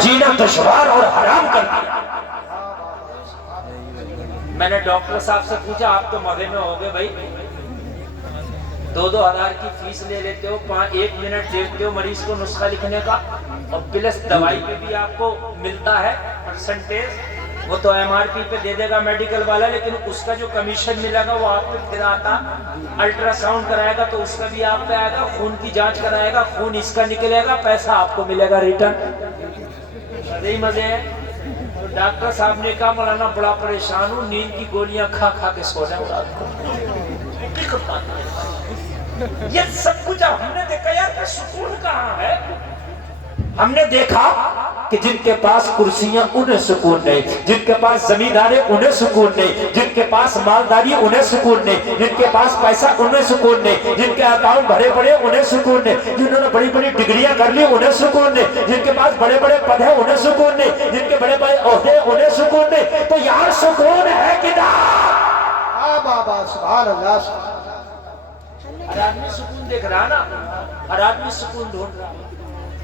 جینا دشوار اور حرام کر دیا۔ میں نے ڈاکٹر صاحب سے پوچھا آپ تو مزے میں ہو گئے بھائی، 2,000 کی فیس لے لیتے ہو، 1 منٹ دیتے ہو مریض کو نسخہ لکھنے کا، اور پلس دوائی پہ بھی آپ کو ملتا ہے پرسنٹیج، وہ تو MRP پہ دے دے گا میڈیکل والا، لیکن اس کا جو کمیشن ملے گا وہ آپ پہ پھر آتا، الٹرا ساؤنڈ کرائے گا تو اس کا بھی آپ پہ آئے گا، خون کی جانچ کرائے گا، خون اس کا نکلے گا، پیسہ آپ کو ملے گا ریٹرن۔ مزے ہی مزے ہیں۔ تو ڈاکٹر صاحب نے کہا مولانا بڑا پریشان ہوں، نیند کی گولیاں کھا کھا کے سو جاؤں رات کو۔ یہ سب کچھ ہم نے دیکھا یار کہ سکون کہاں ہے؟ ہم نے دیکھا کہ جن کے پاس کرسیاں انہیں سکون نہیں، جن کے پاس زمینداریں انہیں سکون نہیں، جن کے پاس مالداری انہیں سکون نہیں، جن کے پاس پیسہ انہیں سکون نہیں، جن کے اکاؤنٹ بڑے بڑے انہیں سکون نہیں، جنہوں نے بڑی بڑی ڈگریاں کر لی انہیں سکون نہیں، جن کے پاس بڑے بڑے پد ہیں انہیں سکون نہیں، جن کے بڑے بڑے عہدے انہیں سکون نہیں۔ تو یار سکون ہے کدھر؟ بابا سبحان اللہ۔ ہر آدمی سکون دیکھ رہا نا، ہر آدمی سکون ڈھونڈ رہا۔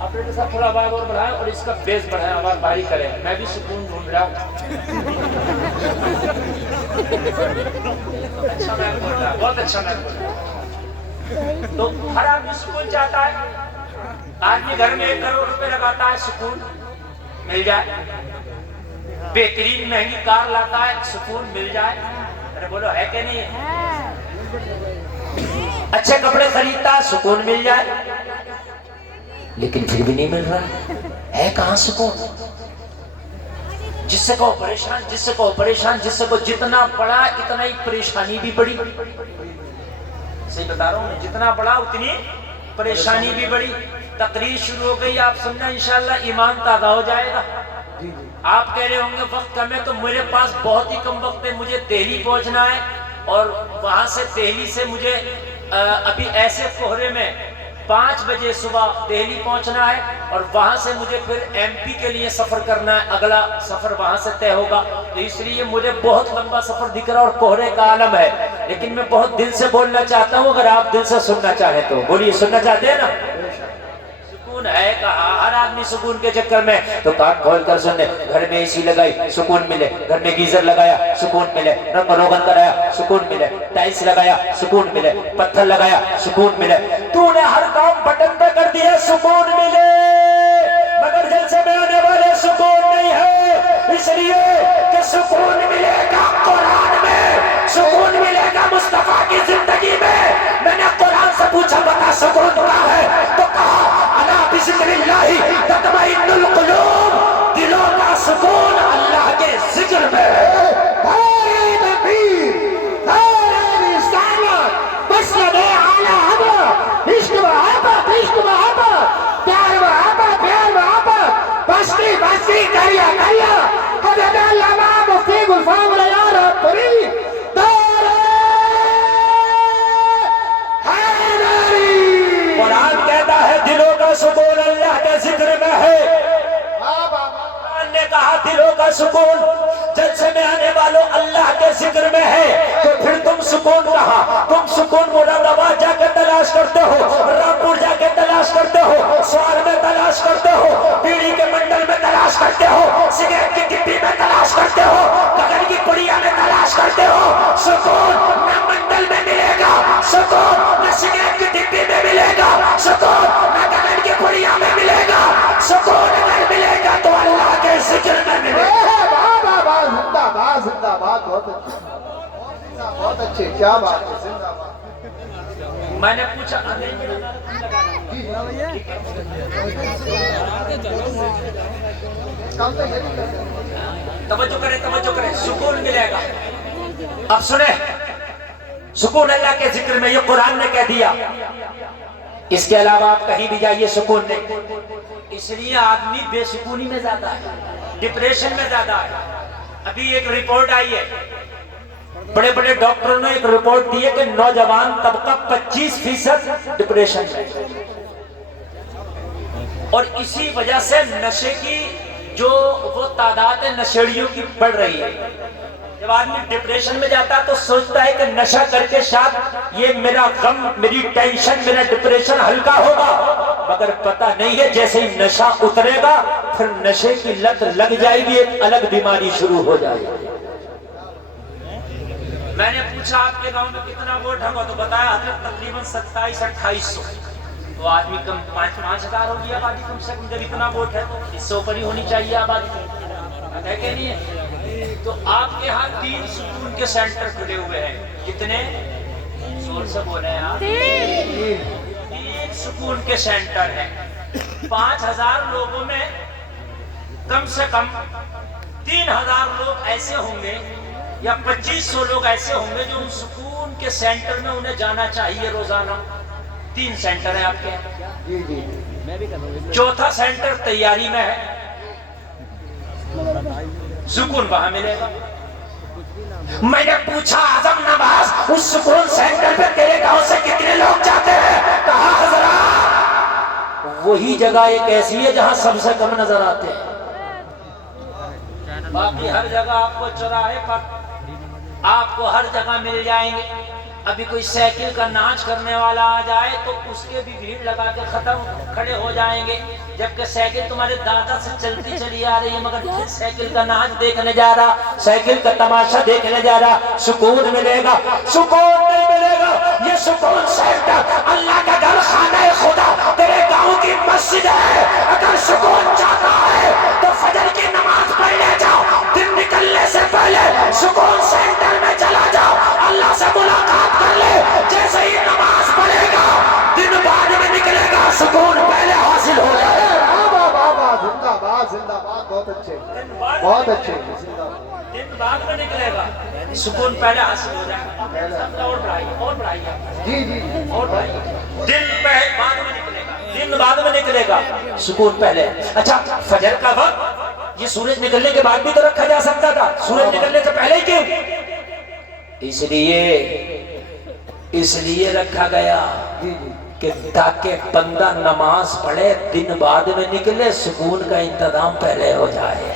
اپنے کے ساتھ تھوڑا آواز اور بڑھائیں اور اس کا بیس بڑھائیں، آواز بھاری کریں، میں بھی سکون ڈھونڈ رہا ہوں۔ اچھا میں بول رہا، بہت اچھا میں بول رہا۔ تو ہر آدمی سکون چاہتا ہے۔ آدمی گھر میں 1 کروڑ روپے لگاتا ہے سکون مل جائے، بہترین مہنگی کار لاتا ہے سکون مل جائے، ارے بولو ہے کہ نہیں ہے؟ اچھے کپڑے خریدتا ہے سکون مل جائے، لیکن پھر بھی نہیں مل رہا ہے کہاں سکون؟ جس سے کہو پریشان، جس سے کہو پریشان، جس سے کہو جتنا بڑا اتنا ہی پریشانی بھی بڑی۔ صحیح بتا رہا ہوں میں، جتنا بڑا اتنی پریشانی بھی بڑی۔ تقریر شروع ہو گئی، آپ سننا انشاءاللہ ایمان تازہ ہو جائے گا۔ آپ کہہ رہے ہوں گے وقت کم ہے، تو میرے پاس بہت ہی کم وقت ہے، مجھے دہلی پہنچنا ہے، اور وہاں سے دہلی سے مجھے ابھی ایسے کوہرے میں 5 بجے صبح دہلی پہنچنا ہے، اور وہاں سے مجھے پھر MP کے لیے سفر کرنا ہے، اگلا سفر وہاں سے طے ہوگا، تو اس لیے مجھے بہت لمبا سفر دکھ رہا اور کوہرے کا عالم ہے، لیکن میں بہت دل سے بولنا چاہتا ہوں، اگر آپ دل سے سننا چاہیں تو بولیے، سننا چاہتے ہیں نا؟ سکون ہے کہاں؟ ہر آدمی سکون کے چکر میں، تو کان کھول کر سننے، گھر میں AC لگائی سکون ملے، گھر میں گیزر لگایا سکون ملے، رنگ روغن کرایا سکون ملے، ٹائلس لگایا سکون ملے، پتھر لگایا سکون ملے، تو نے ہر کام بٹن پہ کر دیا سکون ملے، مگر جلسے میں آنے والے سکون نہیں ہے، اس لیے کہ سکون ملے گا قرآن میں، سکون ملے گا مصطفیٰ کی زندگی میں۔ میں نے قرآن سے پوچھا بتا سکون کیا ہے، تو کہا الا بذکر اللہ تطمئن القلوب، دلوں کا سکون اللہ کے ذکر میں ہے۔ بھائی نبی، بھائی رسالت، مسلم اعلیٰ حضرت، عشق محبت، عشق محبت، پیار محبت، پیار محبت، بستی بستی کریا کریا، حضرت علامہ مفتی گلفام العیار پوری قرآن کہتا ہے دلوں کا سکون اللہ کے ذکر میں ہے۔ قرآن نے کہا دلوں کا سکون جلسے میں آنے والوں اللہ کے ذکر میں ہے، تو پھر تم سکون کہاں؟ تم سکون مراد آباد جا کے تلاش کرتے ہو، رامپور جا کے تلاش کرتے ہو، سوار میں تلاش کرتے ہو، بیڑی کے منڈل میں تلاش کرتے ہو، سگریٹ کی ڈبی میں تلاش کرتے ہو، کگن کی پڑیا میں تلاش کرتے ہو۔ سکون نہ منڈل میں ملے گا، سکون نہ سگریٹ کی ڈبی میں ملے گا، سکون نہ کگن کی پڑیا میں ملے گا، سکون اگر ملے گا تو اللہ کے ذکر میں ملے گا۔ زندہ باد، زندہ باد، بہت اچھے، بہت اچھے، کیا بات ہے، زندہ باد۔ میں نے پوچھا توجہ کریں سکون ملے گا۔ اب سنیں، سکون اللہ کے ذکر میں، یہ قرآن نے کہہ دیا، اس کے علاوہ آپ کہیں بھی جائیے سکون نہیں۔ اس لیے آدمی بے سکونی میں زیادہ ہے، ڈپریشن میں زیادہ ہے۔ ابھی ایک رپورٹ آئی ہے، بڑے بڑے ڈاکٹروں نے ایک رپورٹ دی ہے کہ نوجوان طبقہ 25% ڈپریشن میں، اور اسی وجہ سے نشے کی جو وہ تعداد ہے نشیڑیوں کی بڑھ رہی ہے۔ جب آدمی ڈپریشن میں جاتا تو سوچتا ہے کہ نشہ کر کے شاید یہ میرا غم، میری ٹینشن، میرا ڈپریشن ہلکا ہوگا، مگر پتہ نہیں ہے جیسے ہی نشہ اترے گا پھر نشے کی لت لگ جائے گی، ایک الگ بیماری شروع ہو جائے گی۔ میں نے پوچھا آپ کے گاؤں میں کتنا ووٹ ہوگا تو بتایا حضرت تقریباً 2700-2800، تو آدمی کم 5,000 ہوگی آبادی کم سے کم، جب اتنا ووٹ ہے تو 100 پر ہی ہونی چاہیے آبادی، ہے کہ نہیں ہے؟ تو آپ کے ہاں 3 سکون کے سینٹر کھلے ہوئے ہیں، کتنے؟ زور سے بولے ہیں آپ، 3 سکون کے سینٹر ہیں۔ 5,000 لوگوں میں کم سے کم 3,000 لوگ ایسے ہوں گے یا 2,500 لوگ ایسے ہوں گے جو ان سکون کے سینٹر میں انہیں جانا چاہیے روزانہ۔ 3 سینٹر ہیں آپ کے، جی جی، چوتھا سینٹر تیاری میں ہے، سکون وہاں ملے گا۔ میں نے پوچھا اعظم نواز اس سکون سینٹر پہ تیرے گاؤں سے کتنے لوگ جاتے ہیں؟ کہا حضرات وہی جگہ ایک ایسی ہے جہاں سب سے کم نظر آتے ہیں، باقی ہر جگہ آپ کو چوراہے پر، آپ کو ہر جگہ مل جائیں گے۔ ابھی کوئی سائیکل کا ناچ کرنے والا آ جائے تو اس کے بھی بھیڑ لگا کے کھڑے ہو جائیں گے، جبکہ سائیکل تمہارے دادا سے چلتی چلی آ رہی ہے، مگر پھر سائیکل کا ناچ دیکھنے جا رہا، سائیکل کا تماشا دیکھنے جا رہا، سکون ملے گا؟ سکون نہیں ملے گا۔ یہ سکون سینٹر اللہ کا گھر خانہ خدا تیرے گاؤں کی مسجد ہے، اگر سکون چاہتا ہے تو فجر کی نماز پڑھنے جاؤ، دن نکلنے سے پہلے سکون سینٹر میں چلا جاؤ، اللہ سے ملاقات کر لے، جیسے ہی نماز پڑھے گا دن بعد میں نکلے گا، سکون پہلے حاصل ہو جائے۔ زندہ باد زندہ باد، بہت اچھے بہت اچھے، زندہ باد۔ دن بعد میں نکلے گا، سکون پہلے حاصل ہو جائے گا۔ اور بڑھائیے جی جی، اور بڑھائیے، دن بعد میں نکلے گا، دن بعد میں نکلے گا، سکون پہلے۔ اچھا فجر کا وقت یہ سورج نکلنے کے بعد بھی تو رکھا جا سکتا تھا، سورج نکلنے سے پہلے ہی کیوں؟ اس لیے رکھا گیا کہ تاکہ بندہ نماز پڑھے، دن بعد میں نکلے، سکون کا انتظام پہلے ہو جائے۔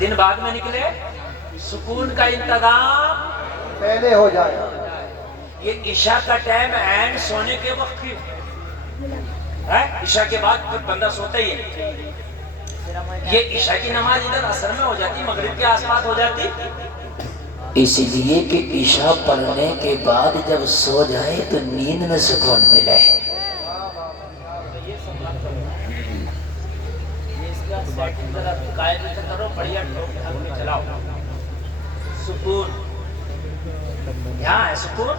دن بعد میں نکلے، سکون کا انتظام پہلے ہو جائے۔ یہ عشاء کا ٹائم عین سونے کے وقت کیوں ہے؟ عشاء کے بعد پھر بندہ سوتا ہی ہے۔ یہ عشاء کی نماز ادھر عصر میں ہو جاتی، مغرب کے آس پاس ہو جاتی، اس لیے کہ عشاء پڑھنے کے بعد جب سو جائے تو نیند میں سکون ملے۔ سکون یہاں ہے سکون،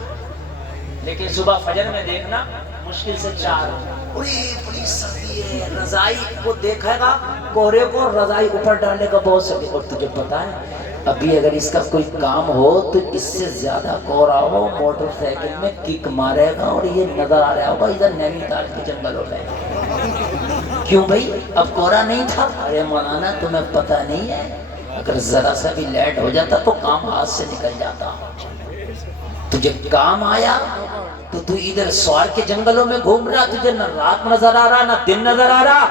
لیکن صبح فجر میں دیکھنا مشکل سے 4 بڑی سردی ہے، رضائی کو دیکھے گا، کوہرے کو رضائی اوپر ڈالنے کا بہت سردی، اور تجھے پتا ہے ابھی اگر اس کا کوئی کام ہو تو اس سے زیادہ کوہرا ہو، موٹر سائیکل میں کک مارے گا اور یہ نظر آ رہا ہوگا ادھر نینی تال کے جنگلوں میں۔ کیوں بھائی اب کوہرا نہیں تھا؟ ارے مولانا تمہیں پتہ نہیں ہے، اگر ذرا سا بھی لیٹ ہو جاتا تو کام ہاتھ سے نکل جاتا۔ تجھے کام آیا تو تو ادھر سوار کے جنگلوں میں گھوم رہا، تجھے نہ رات نظر آ رہا نہ دن نظر آ رہا،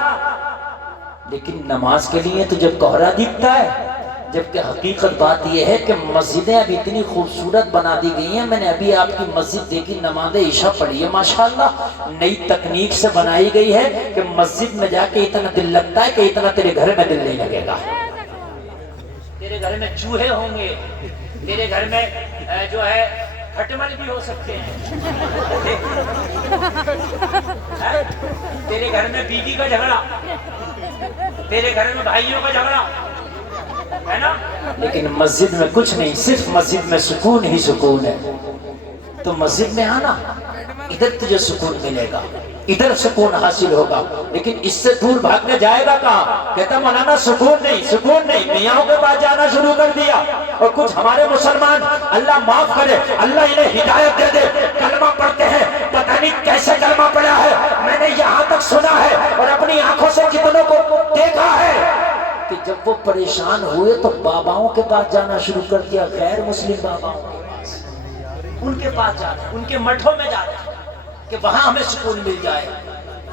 لیکن نماز کے لیے تجھے کوہرا دکھتا ہے۔ جبکہ حقیقت بات یہ ہے کہ مسجدیں اب اتنی خوبصورت بنا دی گئی ہیں، میں نے ابھی آپ کی مسجد دیکھی، نماز عشاء پڑھی ہے ماشاءاللہ، نئی تکنیک سے بنائی گئی ہے کہ مسجد میں جا کے اتنا دل لگتا ہے کہ اتنا تیرے گھر میں دل نہیں لگے گا۔ تیرے گھر میں چوہے ہوں گے، تیرے گھر میں جو ہے کھٹمل بھی ہو سکتے ہیں، تیرے گھر میں بیوی کا جھگڑا، تیرے گھر میں بھائیوں کا جھگڑا ہے نا، لیکن مسجد میں کچھ نہیں، صرف مسجد میں سکون ہی سکون ہے۔ تو مسجد میں آنا، ادھر تجھے سکون ملے گا، ادھر سکون حاصل ہوگا، لیکن اس سے دور بھاگنے جائے گا کہاں؟ کہتا مولانا سکون نہیں، میاں کے پاس جانا شروع کر دیا۔ اور کچھ ہمارے مسلمان، اللہ معاف کرے، اللہ انہیں ہدایت دے دے، کلمہ پڑھتے ہیں، پتہ نہیں کیسے کلمہ پڑھا ہے، میں نے یہاں تک سنا ہے اور اپنی آنکھوں سے کتنوں کو دیکھا ہے کہ جب وہ پریشان ہوئے تو باباؤں کے پاس جانا شروع کر دیا، غیر مسلم باباؤں کے پاس، ان کے پاس جانا، ان کے مٹھوں میں جانا کہ وہاں ہمیں سکون مل جائے۔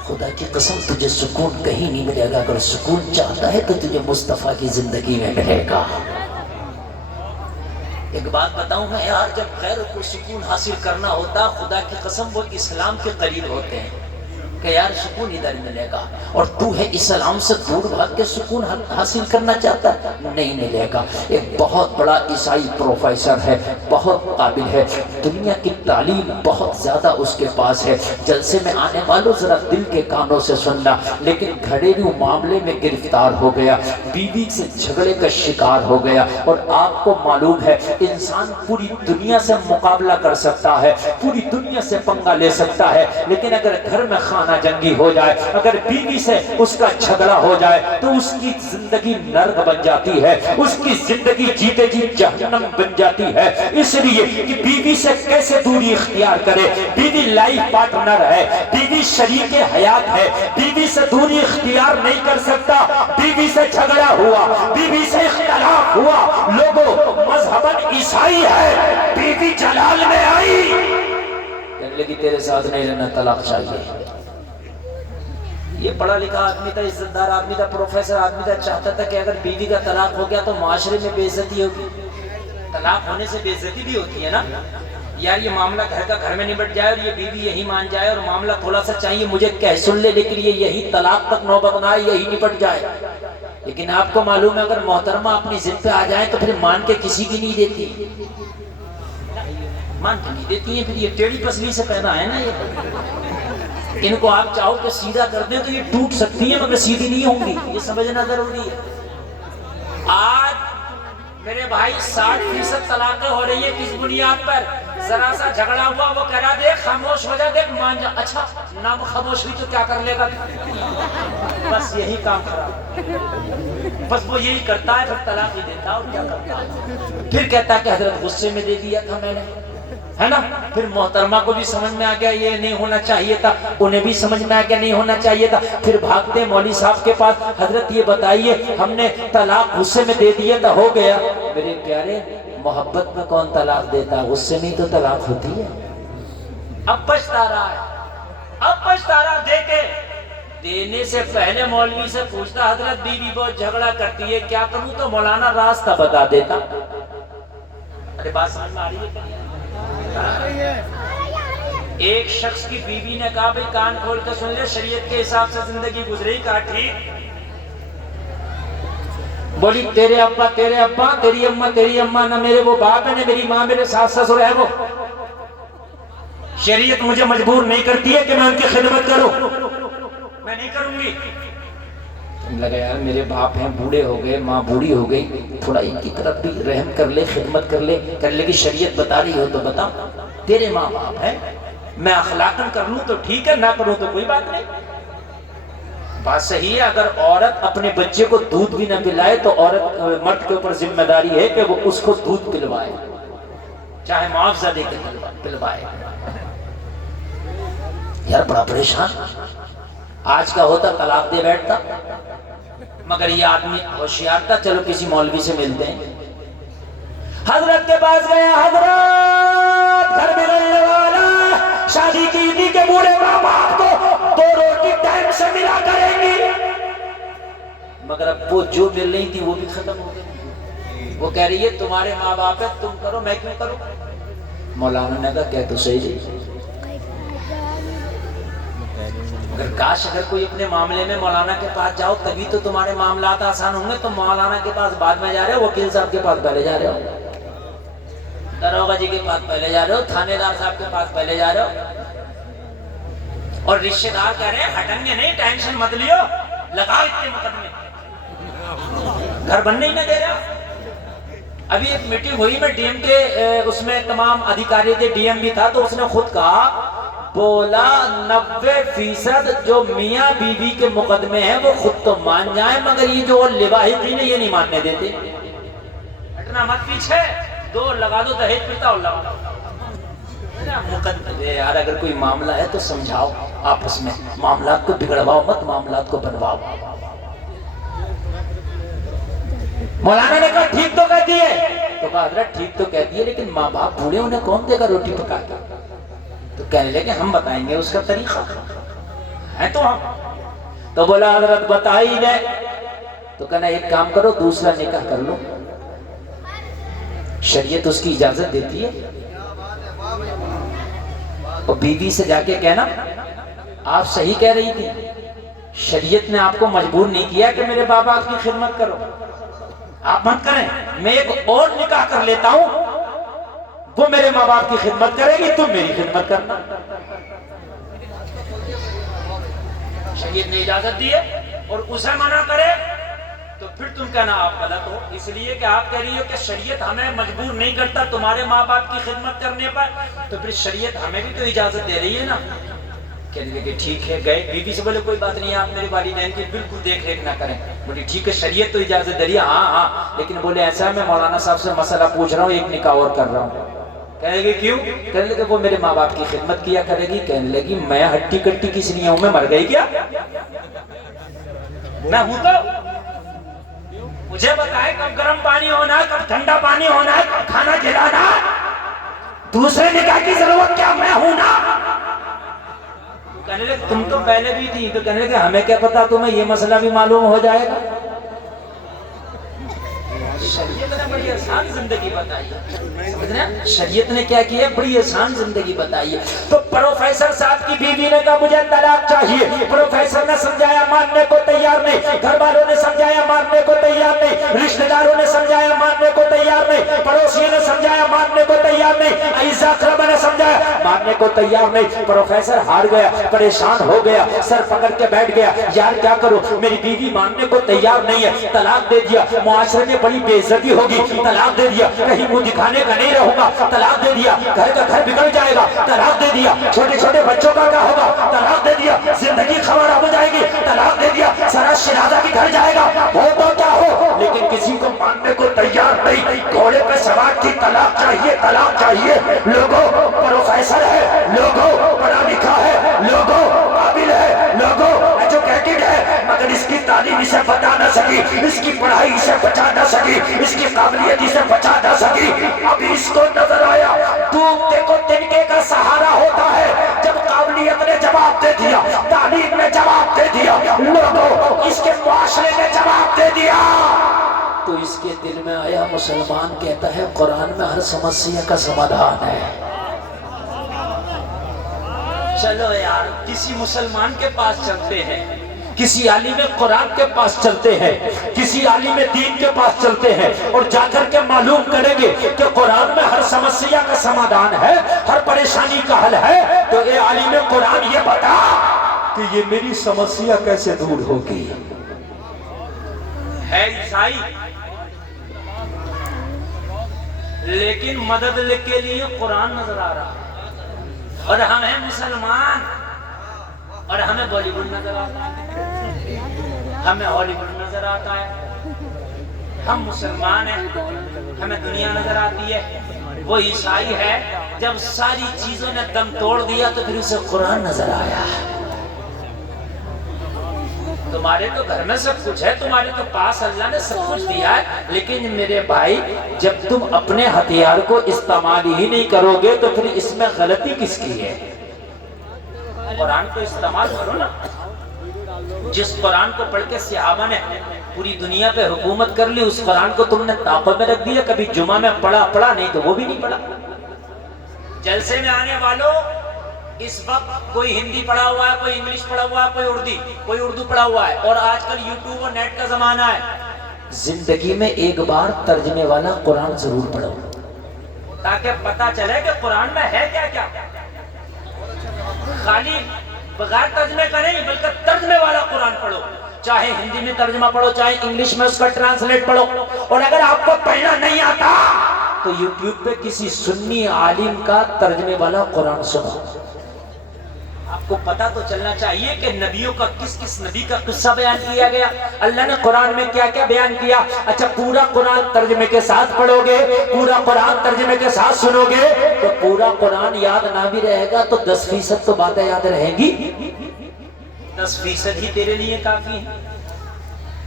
خدا کی قسم تجھے سکون کہیں نہیں ملے گا، اگر سکون چاہتا ہے تو تجھے مصطفیٰ کی زندگی میں ملے گا۔ ایک بات بتاؤں میں یار، جب غیر کو سکون حاصل کرنا ہوتا، خدا کی قسم وہ اسلام کے قریب ہوتے ہیں کہ یار سکون ادھر ملے گا، اور تو ہے اسلام سے دور بھاگ کے سکون حاصل کرنا چاہتا ہے، نہیں ملے گا۔ ایک بہت بڑا عیسائی پروفیسر ہے، بہت قابل ہے، دنیا کی تعلیم بہت زیادہ اس کے پاس ہے، جلسے میں آنے والوں ذرا دل کے کانوں سے سننا، لیکن گھریلو معاملے میں گرفتار ہو گیا، بیوی سے جھگڑے کا شکار ہو گیا، اور آپ کو معلوم ہے انسان پوری دنیا سے مقابلہ کر سکتا ہے، پوری دنیا سے پنگا لے سکتا ہے، لیکن اگر گھر میں خانہ جنگی ہو جائے، اگر بیوی سے اس کا جھگڑا ہو جائے تو اس کی زندگی نرک بن جاتی ہے، اس کی زندگی جیتے جی جہنم بن جاتی ہے۔ اس لیے کہ بیوی سے کیسے دوری اختیار کرے، بیوی لائف پارٹنر ہے، بیوی شریک حیات ہے، بیوی سے دوری اختیار نہیں کر سکتا، بیوی سے جھگڑا ہوا، بیوی سے اختلاف ہوا، لوگوں مذہباً عیسائی ہے، بیوی جلال میں آئی، کہنے لگی تیرے ساتھ نہیں رہنا، طلاق چاہیے۔ یہ پڑھا لکھا آدمی تھا، عزت دار آدمی تھا، پروفیسر آدمی تھا، چاہتا تھا کہ اگر بیوی کا طلاق ہو گیا تو معاشرے میں بے عزتی ہوگی، طلاق ہونے سے بے عزتی بھی ہوتی ہے نا یار، یہ معاملہ گھر کا گھر میں نبٹ جائے اور یہ بیوی یہی مان جائے، اور معاملہ تھوڑا سا چاہیے مجھے کہہ سن لے، لیکن یہ یہی طلاق تک نوبت نہ آئے، یہی نپٹ جائے۔ لیکن آپ کو معلوم ہے اگر محترمہ اپنی ضد پہ آ جائیں تو پھر مان کے کسی کی نہیں دیتی، مان کے نہیں دیتی ہیں، پھر یہ ٹیڑھی پسلی سے پیدا ہے نا، ان کو آپ چاہو کہ سیدھا کر دیں تو یہ ٹوٹ سکتی ہیں مگر سیدھی نہیں ہوں گی، یہ سمجھنا ضروری ہے۔ آج میرے بھائی 60% طلاقیں ہو رہی ہیں کس بنیاد پر؟ ذرا سا جھگڑا ہوا، وہ کہہ رہا دیکھ خاموش ہو جا، دیکھ مان جا، اچھا نہ وہ خاموش ہوئی تو کیا کر لے گا، بس یہی کام خراب، بس وہ یہی کرتا ہے، پھر طلاق ہی دیتا اور کیا کرتا ہے، پھر کہتا ہے کہ حضرت غصے میں دے دیا تھا میں نے، ہے نا، پھر محترمہ کو بھی سمجھ میں آ گیا یہ نہیں ہونا چاہیے تھا، انہیں بھی سمجھ میں آ گیا نہیں ہونا چاہیے تھا، پھر بھاگتے مولوی صاحب کے پاس، حضرت یہ بتائیے ہم نے طلاق غصے میں دے دیا تھا، ہو گیا۔ میرے پیارے محبت میں کون طلاق دیتا، غصے میں تو طلاق ہوتی ہے۔ اب پچھتا رہا ہے، اب پچھتا رہا، دے کے دینے سے پہلے مولوی سے پوچھتا حضرت بیوی بہت جھگڑا کرتی ہے کیا کروں، تو مولانا راستہ بتا دیتا۔ ارے بات سمجھ میں آ رہی ہے؟ ایک شخص کی بیوی نے کہا بھئی کان کھول کے سن لے، شریعت کے حساب سے زندگی گزرے، کہا ٹھیک، بولی تیرے ابا تیری اماں نہ میرے وہ باپ ہے، نہ میری ماں میرے ساس سسر ہے، وہ شریعت مجھے مجبور نہیں کرتی ہے کہ میں ان کی خدمت کروں، میں نہیں کروں گی۔ لگا یار میرے باپ ہیں، بوڑھے ہو گئے، ماں بوڑھی ہو گئی، تھوڑا ان کی طرف بھی رحم کر لے، خدمت کر لے، کر لے کہ شریعت بتا رہی ہو تو بتا، تیرے ماں باپ ہیں، میں اخلاقاً کر لوں تو ٹھیک ہے، نہ کروں تو کوئی بات نہیں۔ بات صحیح ہے، اگر عورت اپنے بچے کو دودھ بھی نہ پلائے تو عورت مرد کے اوپر ذمہ داری ہے کہ وہ اس کو دودھ پلوائے، چاہے معاوضہ دے کے پلوائے۔ یار بڑا پریشان، آج کا ہوتا طلاق دے بیٹھتا، مگر یہ آدمی ہوشیار تھا، چلو کسی مولوی سے ملتے ہیں، حضرت کے پاس گیا، حضرت گھر میں رہنے والا شادی کی تھی کہ بوڑھے ماں باپ کو 2 روٹی ٹائم سے ملا کریں گی، مگر اب وہ جو مل رہی تھی وہ بھی ختم ہو گئی، وہ کہہ رہی ہے تمہارے ماں باپ ہے تم کرو، میں کیوں کروں؟ مولانا نے کہا کہہ تو صحیح ہے، اگر کاش اگر کوئی اپنے معاملے میں مولانا کے پاس جاؤ تبھی تو تمہارے معاملات آسان ہوں گے، تو مولانا کے پاس بعد میں جا رہے ہو، وکیل صاحب کے پاس پہلے جا رہے ہو، داروغہ جی کے پاس پہلے جا رہے ہو، تھانے دار صاحب کے پاس پہلے جا رہے ہو، اور رشتہ دار کہہ رہے ہیں ہٹیں گے نہیں، ٹینشن مت لیو، لگاؤ اتنے مقدمے، گھر بننے ہی نہ دے رہے۔ ابھی ایک میٹنگ ہوئی میں ڈی ایم کے، اس میں تمام ادھیکاری تھے، ڈی ایم بھی تھا، تو اس نے خود کہا، بولا 90% جو میاں بیوی کے مقدمے ہیں وہ خود تو مان جائیں، مگر یہ جو لواحقین ہیں یہ نہیں ماننے دیتے، ہٹنا مت پیچھے، 2 لگا دو دہیج پھرتا اور لگا مقدمے۔ یار اگر کوئی معاملہ ہے تو سمجھاؤ آپس میں، معاملات کو بگڑواؤ مت، معاملات کو بنواؤ۔ مولانا نے کہا ٹھیک تو کہہ دیے، تو کہا حضرت ٹھیک تو کہہ دیے لیکن ماں باپ بوڑھے انہیں کون دے گا روٹی پکا کے؟ تو کہنے لگے ہم بتائیں گے اس کا طریقہ ہے تو ہم، تو بولا حضرت بتا ہی دے، تو کہنا ایک کام کرو دوسرا نکاح کر لو، شریعت اس کی اجازت دیتی ہے؟ اور بیوی سے جا کے کہنا آپ صحیح کہہ رہی تھی، شریعت نے آپ کو مجبور نہیں کیا کہ میرے باپ باپ کی خدمت کرو، آپ مت کریں، میں ایک اور نکاح کر لیتا ہوں، وہ میرے ماں باپ کی خدمت کرے گی، تم میری خدمت کرنا۔ شریعت نے اجازت دی ہے اور اسے منع کرے تو پھر تم کہنا آپ غلط ہو، اس لیے کہ آپ کہہ رہی ہو کہ شریعت ہمیں مجبور نہیں کرتا تمہارے ماں باپ کی خدمت کرنے پر، تو پھر شریعت ہمیں بھی تو اجازت دے رہی ہے نا۔ کہنے لگے ٹھیک ہے، گئے بیوی سے بولے کوئی بات نہیں، آپ میرے والدین کی بالکل دیکھ ریکھ نہ کریں۔ بولے ٹھیک ہے، شریعت تو اجازت دے رہی ہے، ہاں، لیکن بولے ایسا ہے میں مولانا صاحب سے مسئلہ پوچھ رہا ہوں، ایک نکاح اور کر رہا ہوں۔ کہنے لگے کیوں؟ کہنے لگے وہ میرے ماں باپ کی خدمت کیا کرے گی۔ کہنے لگی میں ہٹی کٹی کس لیے ہوں، میں مر گئی کیا؟ میں ہوں تو مجھے بتائے کب گرم پانی ہونا ہے، کب ٹھنڈا پانی ہونا ہے، کب کھانا جلانا ہے، دوسرے نکاح کی ضرورت کیا، میں ہوں نا۔ کہنے لگے تم تو پہلے بھی تھی، تو کہنے لگے ہمیں کیا پتا تمہیں یہ مسئلہ بھی معلوم ہو جائے گا۔ شریعت نے بڑی آسان زندگی بتائی ہے، شریعت نے کیا کیا، بڑی آسان زندگی بتائی ہے۔ تو پروفیسر صاحب کی بیوی نے کہا مجھے طلاق چاہیے، پروفیسر نے سمجھایا ماننے کو تیار نہیں، گھر والوں نے سمجھایا ماننے کو تیار نہیں، رشتہ داروں نے سمجھایا ماننے کو تیار نہیں، پڑوسیوں نے سمجھایا ماننے کو تیار نہیں، اعزا اقربا نے سمجھایا ماننے کو تیار نہیں۔ پروفیسر ہار گیا، پریشان ہو گیا، سر پکڑ کے بیٹھ گیا، یار کیا کروں، میری بیوی ماننے کو تیار نہیں ہے، طلاق دے دیا، معاشرے میں بڑی بے عزتی ہوگی، طلاق دے دیا، کہیں منہ دکھانے کا نہیں رہوں گا، طلاق دے دیا، گھر کا گھر بگڑ جائے گا، طلاق دے دیا، چھوٹے چھوٹے بچوں کا کیا ہوگا، طلاق دے دیا، زندگی خراب ہو جائے گی، طلاق دے دیا، سارا شہزادہ کے گھر جائے گا، ہو تو کیا ہو، لیکن کسی کو ماننے کو تیار نہیں۔ گھوڑے پہ سوار کی طلاق چاہیے، طلاق چاہیے۔ لوگوں پروفیسر ہے، لوگوں پڑھا لکھا ہے، لوگوں قابل ہے، لوگوں ایجوکیٹڈ ہے، مگر اس کی تعلیم اسے بتا نہ سکی، اس کی پڑھائی اسے بچا نہ سکی، اس کی قابلیت اسے بچا نہ سکی۔ اب اس کو نظر آیا ڈوبتے کو تنکے کا سہارا ہوتا ہے، جب قابلیت نے جواب دے دیا، تعلیم نے جواب دے دیا، لوگوں اس کے معاشرے نے جواب دے دیا، تو اس کے دل میں آیا مسلمان کہتا ہے قرآن میں ہر سمسیا کا سمادھان ہے۔ چلو یار کسی مسلمان کے پاس چلتے ہیں، کسی عالم قرآن کے پاس چلتے ہیں، کسی عالم دین کے پاس چلتے ہیں، اور جا کر کے معلوم کریں گے کہ قرآن میں ہر سمسیا کا سمادھان ہے، ہر پریشانی کا حل ہے۔ تو اے عالم قرآن یہ بتا کہ یہ میری سمسیا کیسے دور ہوگی۔ ہے عیسائی لیکن مدد کے لیے قرآن نظر آ رہا ہے، اور ہم ہیں مسلمان اور ہمیں بالی ووڈ نظر آتا ہے، ہمیں ہالی ووڈ نظر آتا ہے، ہم مسلمان ہیں ہمیں دنیا نظر آتی ہے۔ وہ عیسائی ہے جب ساری چیزوں نے دم توڑ دیا تو پھر اسے قرآن نظر آیا۔ تمہارے تو گھر میں سب کچھ ہے، تمہارے تو پاس اللہ نے سب کچھ دیا ہے، لیکن میرے بھائی جب تم اپنے ہتھیار کو استعمال ہی نہیں کرو گے تو پھر اس میں غلطی کس کی ہے؟ قرآن کو استعمال کرو نا۔ جس قرآن کو پڑھ کے صحابہ نے پوری دنیا پہ حکومت کر لی، اس قرآن کو تم نے طاقت میں رکھ دیا، کبھی جمعہ میں پڑھا نہیں تو وہ بھی نہیں پڑھا۔ جلسے میں آنے والوں اس وقت کوئی ہندی پڑھا ہوا ہے، کوئی انگلش پڑھا ہوا ہے، کوئی اردو پڑھا ہوا ہے، اور آج کل یوٹیوب اور نیٹ کا زمانہ ہے۔ زندگی میں ایک بار ترجمے والا قرآن ضرور پڑھو تاکہ پتہ چلے کہ قرآن میں ہے کیا کیا۔ خالی بغیر ترجمے کا نہیں بلکہ ترجمے والا قرآن پڑھو، چاہے ہندی میں ترجمہ پڑھو چاہے انگلش میں اس کا ٹرانسلیٹ پڑھو، اور اگر آپ کو پڑھنا نہیں آتا تو یوٹیوب پہ کسی سنی عالم کا ترجمے والا قرآن سنو۔ آپ کو پتا تو چلنا چاہیے کہ نبیوں کا کس کس نبی کا قصہ بیان کیا گیا، اللہ نے قرآن میں کیا کیا بیان کیا۔ اچھا پورا قرآن ترجمے کے ساتھ پڑھو گے، پورا قرآن ترجمے کے ساتھ سنو گے تو پورا قرآن یاد نہ بھی رہے گا تو 10% تو باتیں یاد رہیں گی، 10% ہی تیرے لیے کافی ہے۔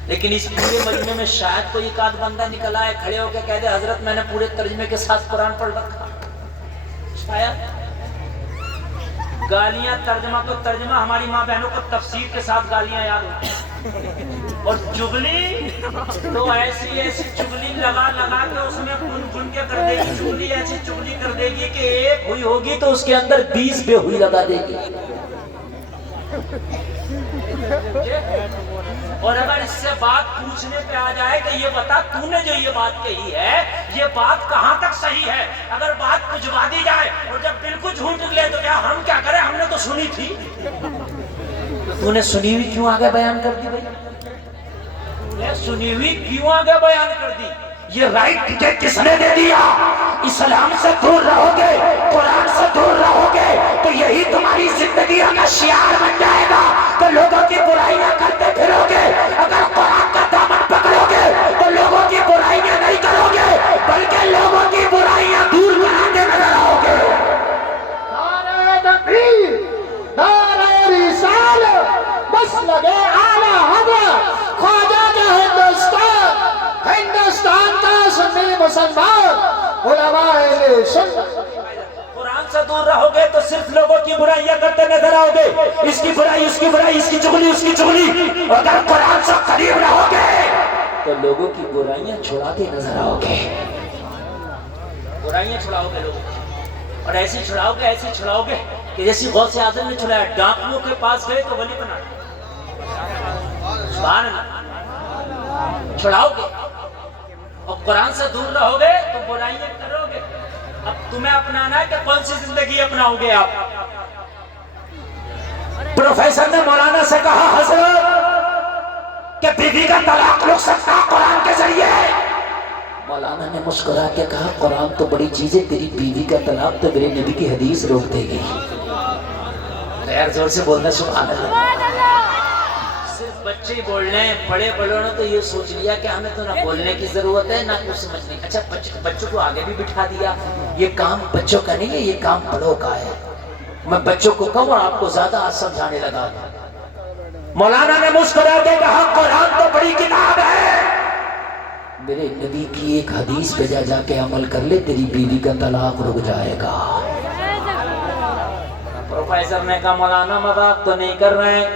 لیکن اس پورے مجمع میں شاید کوئی ایک آدھ بندہ نکل آئے کھڑے ہو کے کہہ دے حضرت میں نے پورے ترجمے کے ساتھ قرآن پڑھ رکھا، شاید۔ گالیاں ترجمہ تو ترجمہ، ہماری ماں بہنوں کو تفسیر کے ساتھ گالیاں یاد ہوتی ہیں۔ اور چگلی تو ایسی ایسی چگلی لگا لگا کے اس میں گن کے کر دے گی، چگلی ایسی چگلی کر دے گی کہ ایک ہوئی ہوگی تو اس کے اندر 20 بے ہوئی لگا دے گی۔ اور اگر اس سے بات پوچھنے پہ آ جائے کہ یہ بتا تو نے جو یہ بات کہی ہے یہ بات کہاں تک صحیح ہے، اگر بات پجوا دی جائے اور جب بالکل جھوٹ نکلے تو کیا ہم کیا کریں، ہم نے تو سنی تھی۔ تو نے سنی ہوئی کیوں آگے بیان کر دی بھائی؟ سنی ہوئی کیوں آگے بیان کر دی؟ یہ رائٹ تجھے کس نے دے دیا؟ اسلام سے دور رہو گے، قرآن سے دور رہو گے تو یہی تمہاری زندگیوں کا شعار بن جائے گا کہ لوگوں کی برائیاں کرتے پھرو گے۔ اگر قرآن کا دامن پکڑو گے تو لوگوں کی برائیاں نہیں کرو گے بلکہ لوگوں کی برائیاں دور کراتے نظر آؤ گے۔ نعرہ تکبیر، نعرہ رسالت، مسلک اعلیٰ حضرت خواجہ کا ہندوستان کا سنی مسلمان علماء اہل سنت۔ قرآن سے دور رہو گے تو صرف لوگوں کی برائیاں کرتے نظر آؤ گے، اس کی برائی اس کی برائی، اس کی چغلی اس کی چغلی۔ اگر قرآن سے قریب رہو گے تو لوگوں کی برائیاں چھڑاتے نظر آؤ گے، برائیاں چھڑاؤ گے لوگوں کی، اور ایسی چھڑاؤ گے ایسی چھڑاؤ گے کہ جیسی غوث اعظم نے چھڑایا، ڈاکوؤں کے پاس گئے تو ولی بنا۔ سبحان اللہ، چھڑاؤ گے اور قرآن سے دور رہو گے تو برائیاں کرو گے۔ اب تمہیں اپنانا ہے کہ کون سی زندگی اپناؤ گے آپ؟ پروفیسر نے مولانا سے کہا حضرت کہ بیوی کا طلاق رک سکتا قرآن کے ذریعے؟ مولانا نے مسکرا کے کہا قرآن تو بڑی چیز ہے، تیری بیوی کا طلاق تو میرے نبی کی حدیث روک دے گی۔ غیر زور سے بولنا سبحان اللہ۔ صرف بچے ہی بولنے ہیں، بڑے بڑوں نے تو یہ سوچ لیا کہ ہمیں تو نہ بولنے کی ضرورت ہے نہ کچھ سمجھنے۔ اچھا بچوں کو آگے بھی بٹھا دیا، یہ کام بچوں کا نہیں ہے، یہ کام بڑوں کا ہے۔ میں بچوں کو کہوں اور آپ کو زیادہ آج سمجھانے لگا۔ مولانا نے مسکرا کے کہا قرآن تو بڑی کتاب ہے، میرے نبی کی ایک حدیث پہ جا کے عمل کر لے، تیری بیوی کا طلاق رک جائے گا۔ پروفیسر نے کہا مولانا مذاق تو نہیں کر رہے ہیں،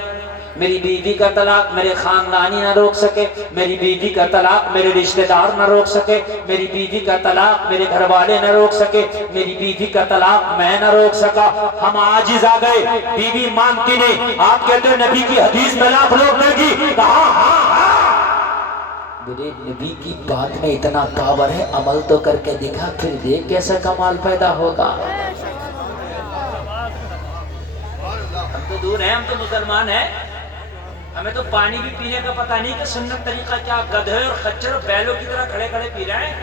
میری بیوی کا طلاق میرے خاندانی نہ روک سکے، میری بیوی کا طلاق میرے رشتہ دار نہ روک سکے، میری بیوی کا طلاق میرے گھر والے نہ روک سکے، میری بیوی کا طلاق میں نہ روک سکا۔ ہم عاجز آ گئے، بیوی مانتی نہیں، آپ کہتے ہیں نبی کی حدیث طلاق روک دے گی، کہا ہاں میرے نبی کی بات میں اتنا پاور ہے، عمل تو کر کے دکھا، پھر دیکھ کیسا کمال پیدا ہوگا۔ ہم تو دور ہیں، ہم تو مسلمان ہیں، ہمیں تو پانی بھی پینے کا پتہ نہیں کہ سنت طریقہ کیا، گدھے اور خچر اور بیلوں کی طرح کھڑے کھڑے پی رہے ہیں،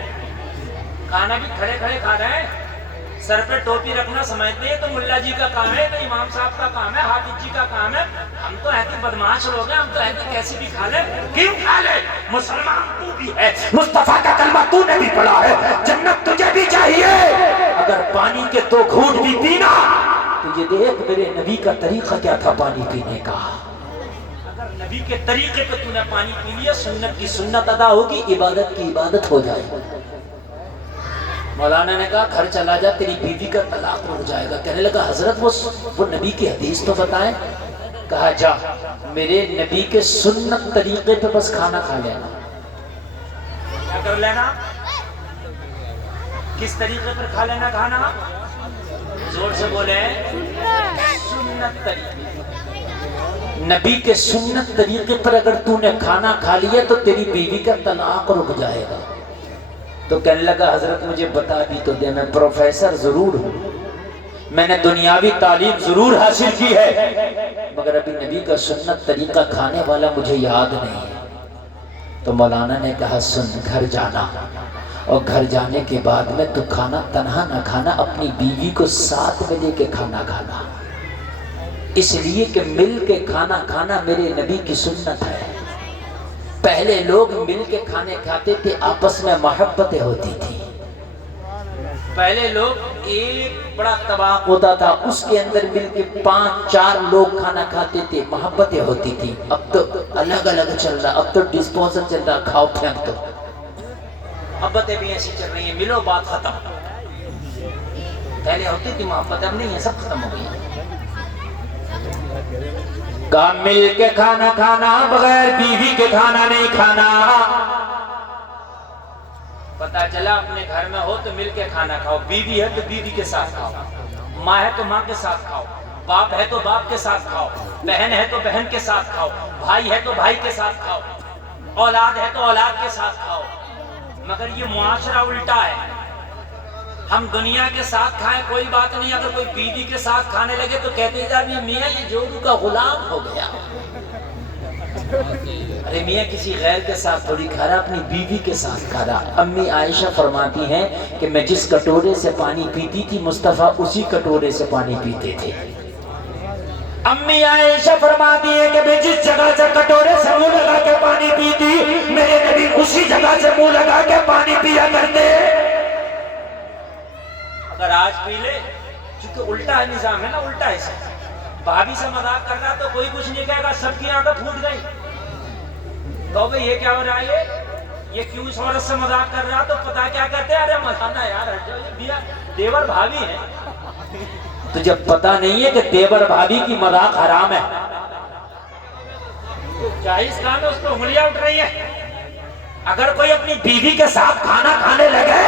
کھانا بھی کھڑے کھڑے کھا رہے ہیں، سر پہ ٹوپی رکھنا سمجھتے ہیں تو ملا جی کا کام ہے، تو امام صاحب کا کام ہے، حافظ جی کا کام ہے۔ ہم تو ایسے بدماش لوگ ہیں، ہم تو ایسے کیسی بھی کھا لیں۔ کیوں کھا لیں؟ مسلمان تو بھی ہے، مصطفیٰ کا کلمہ تو نے بھی پڑھا ہے، جنت تجھے بھی چاہیے۔ اگر پانی کے 2 گھونٹ بھی پینا تو یہ دیکھ میرے نبی کا طریقہ کیا تھا پانی پینے کا۔ اگر نبی کے طریقے پہ تو نے پانی پی لیا، سنت کی سنت ادا ہوگی، عبادت کی عبادت ہو جائے گی۔ مولانا نے کہا گھر چلا جا، تیری بیوی کا طلاق ہو جائے گا۔ کہنے لگا حضرت وہ نبی کی حدیث تو بتائیں۔ کہا جا میرے نبی کے سنت طریقے پہ بس کھانا کھا لینا۔ کیا کر لینا؟ کس طریقے پر کھا لینا کھانا؟ زور سے بولے، سنت طریقے، نبی کے سنت طریقے پر اگر تو نے کھانا کھا لیا تو تیری بیوی کا طلاق رک جائے گا۔ تو کہنے لگا حضرت مجھے بتا بھی تو دے، میں پروفیسر ضرور ہوں، میں نے دنیاوی تعلیم ضرور حاصل کی ہے، مگر ابھی نبی کا سنت طریقہ کھانے والا مجھے یاد نہیں ہے۔ تو مولانا نے کہا سن، گھر جانا، اور گھر جانے کے بعد میں تو کھانا تنہا نہ کھانا، اپنی بیوی کو ساتھ میں لے کے کھانا کھانا، اس لیے کہ مل کے کھانا کھانا میرے نبی کی سنت ہے۔ پہلے لوگ مل کے کھانے کھاتے تھے، آپس میں محبتیں ہوتی تھی۔ پہلے لوگ ایک بڑا طبق ہوتا تھا، اس کے اندر مل کے 5-4 لوگ کھانا کھاتے تھے، محبتیں ہوتی تھی۔ اب تو الگ الگ چل رہا، اب تو ڈسپوزل چل رہا، کھاؤ پھینک دو۔ محبتیں بھی ایسی چل رہی ہیں، ملو بات ختم۔ پہلے ہوتی تھی محبت، اب نہیں ہے، سب ختم ہو گئی۔ کہا مل کے کھانا کھانا، بغیر بیوی کے کھانا نہیں کھانا۔ پتا چلا اپنے گھر میں ہو تو مل کے کھانا کھاؤ، بیوی ہے تو بیوی کے ساتھ کھاؤ، ماں ہے تو ماں کے ساتھ کھاؤ، باپ ہے تو باپ کے ساتھ کھاؤ، بہن ہے تو بہن کے ساتھ کھاؤ، بھائی ہے تو بھائی کے ساتھ کھاؤ، اولاد ہے تو اولاد کے ساتھ کھاؤ۔ مگر یہ معاشرہ الٹا ہے، ہم دنیا کے ساتھ کھائیں کوئی بات نہیں، اگر کوئی بیوی کے ساتھ کھانے لگے تو کہتے ہیں میاں یہ جورو کا غلام ہو گیا۔ ارے میاں کسی غیر کے ساتھ تھوڑی کھا رہا، اپنی بیوی کے ساتھ کھا رہا۔ امی عائشہ فرماتی ہیں کہ میں جس کٹورے سے پانی پیتی تھی مصطفیٰ اسی کٹورے سے پانی پیتے تھے۔ امی عائشہ فرماتی ہیں کہ میں جس جگہ سے کٹورے سے منہ لگا کے پانی پیتی، میرے نبی اسی جگہ سے منہ لگا کے پانی پیا کرتے۔ اگر آج پی لے، چونکہ الٹا ہے نظام ہے نا، الٹا ہے سب۔ بھابھی سے مذاق کر رہا تو کوئی کچھ نہیں کہے گا، سب کی آنکھیں پھوٹ گئی۔ تو بھئی یہ کیا ہو رہا ہے، یہ کیوں اس عورت سے مذاق کر رہا؟ تو پتا کیا کہتے ہیں، ارے مزانا یار ہٹ جاؤ، یہ دیور بھابھی ہے۔ تو جب پتا نہیں ہے کہ دیور بھابھی کی مذاق حرام ہے تو جائز کام ہے، اس پہ انگلیاں اٹھ رہی ہیں۔ اگر کوئی اپنی بیوی کے ساتھ کھانا کھانے لگے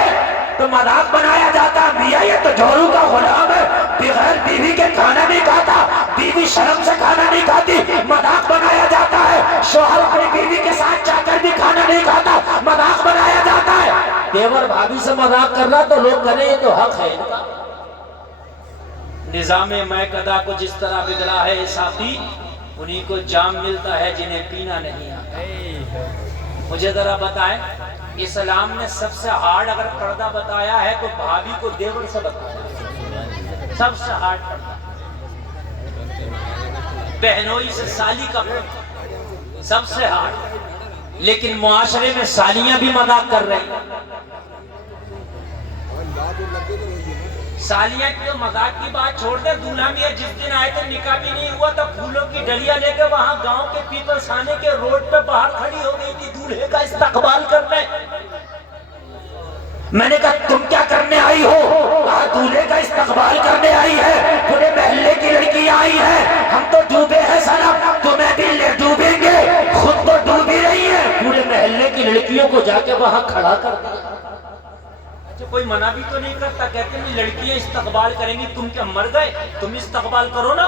تو مذاق بنایا جاتا، میاں یہ تو جورو کا غلام ہے، بغیر بیوی کے کھانا نہیں کھاتا، بیوی شرم سے کھانا نہیں کھاتی، مذاق بنایا جاتا ہے۔ شوہر اپنی بیوی کے ساتھ جا کر بھی کھانا نہیں کھاتا، مذاق بنایا جاتا ہے۔ دیور بھابھی سے مذاق کر رہا تو لوگ کہنے یہ تو حق ہے۔ نظام میکدہ کو جس طرح بگڑا ہے ساتھی، انہی کو جام ملتا ہے جنہیں پینا نہیں آتا۔ مجھے ذرا بتائیں، اسلام نے سب سے ہارڈ اگر پردہ بتایا ہے تو بھابھی کو دیور سے بتایا ہے، سب سے ہارڈ پردہ۔ بہنوئی سے سالی کا پردہ سب سے ہارڈ، لیکن معاشرے میں سالیاں بھی مذاق کر رہی ہیں۔ سالیاں کی تو مذاق کی بات چھوڑ دے، دولہا میاں جس دن آئے تھے نکاح بھی نہیں ہوا تھا، پھولوں کی ڈلیاں لے کے وہاں گاؤں کے پیپلز خانے کے روڈ پہ باہر کھڑی ہو گئی تھی دولہے کا استقبال کرنے۔ میں نے کہا تم کیا کرنے آئی ہو؟ کہا دولہے کا استقبال کرنے آئی ہے، پورے محلے کی لڑکی آئی ہے، ہم تو ڈوبے ہیں صنم، تمہیں بھی لے ڈوبیں گے، خود تو ڈوب ہی رہی ہے۔ پورے محلے کی لڑکیوں کو جا کے وہاں کھڑا کر دیا۔ کوئی منع بھی تو نہیں کرتا، کہتے ہیں لڑکیاں استقبال کریں گی، تم کیا مر گئے؟ تم استقبال کرو نا۔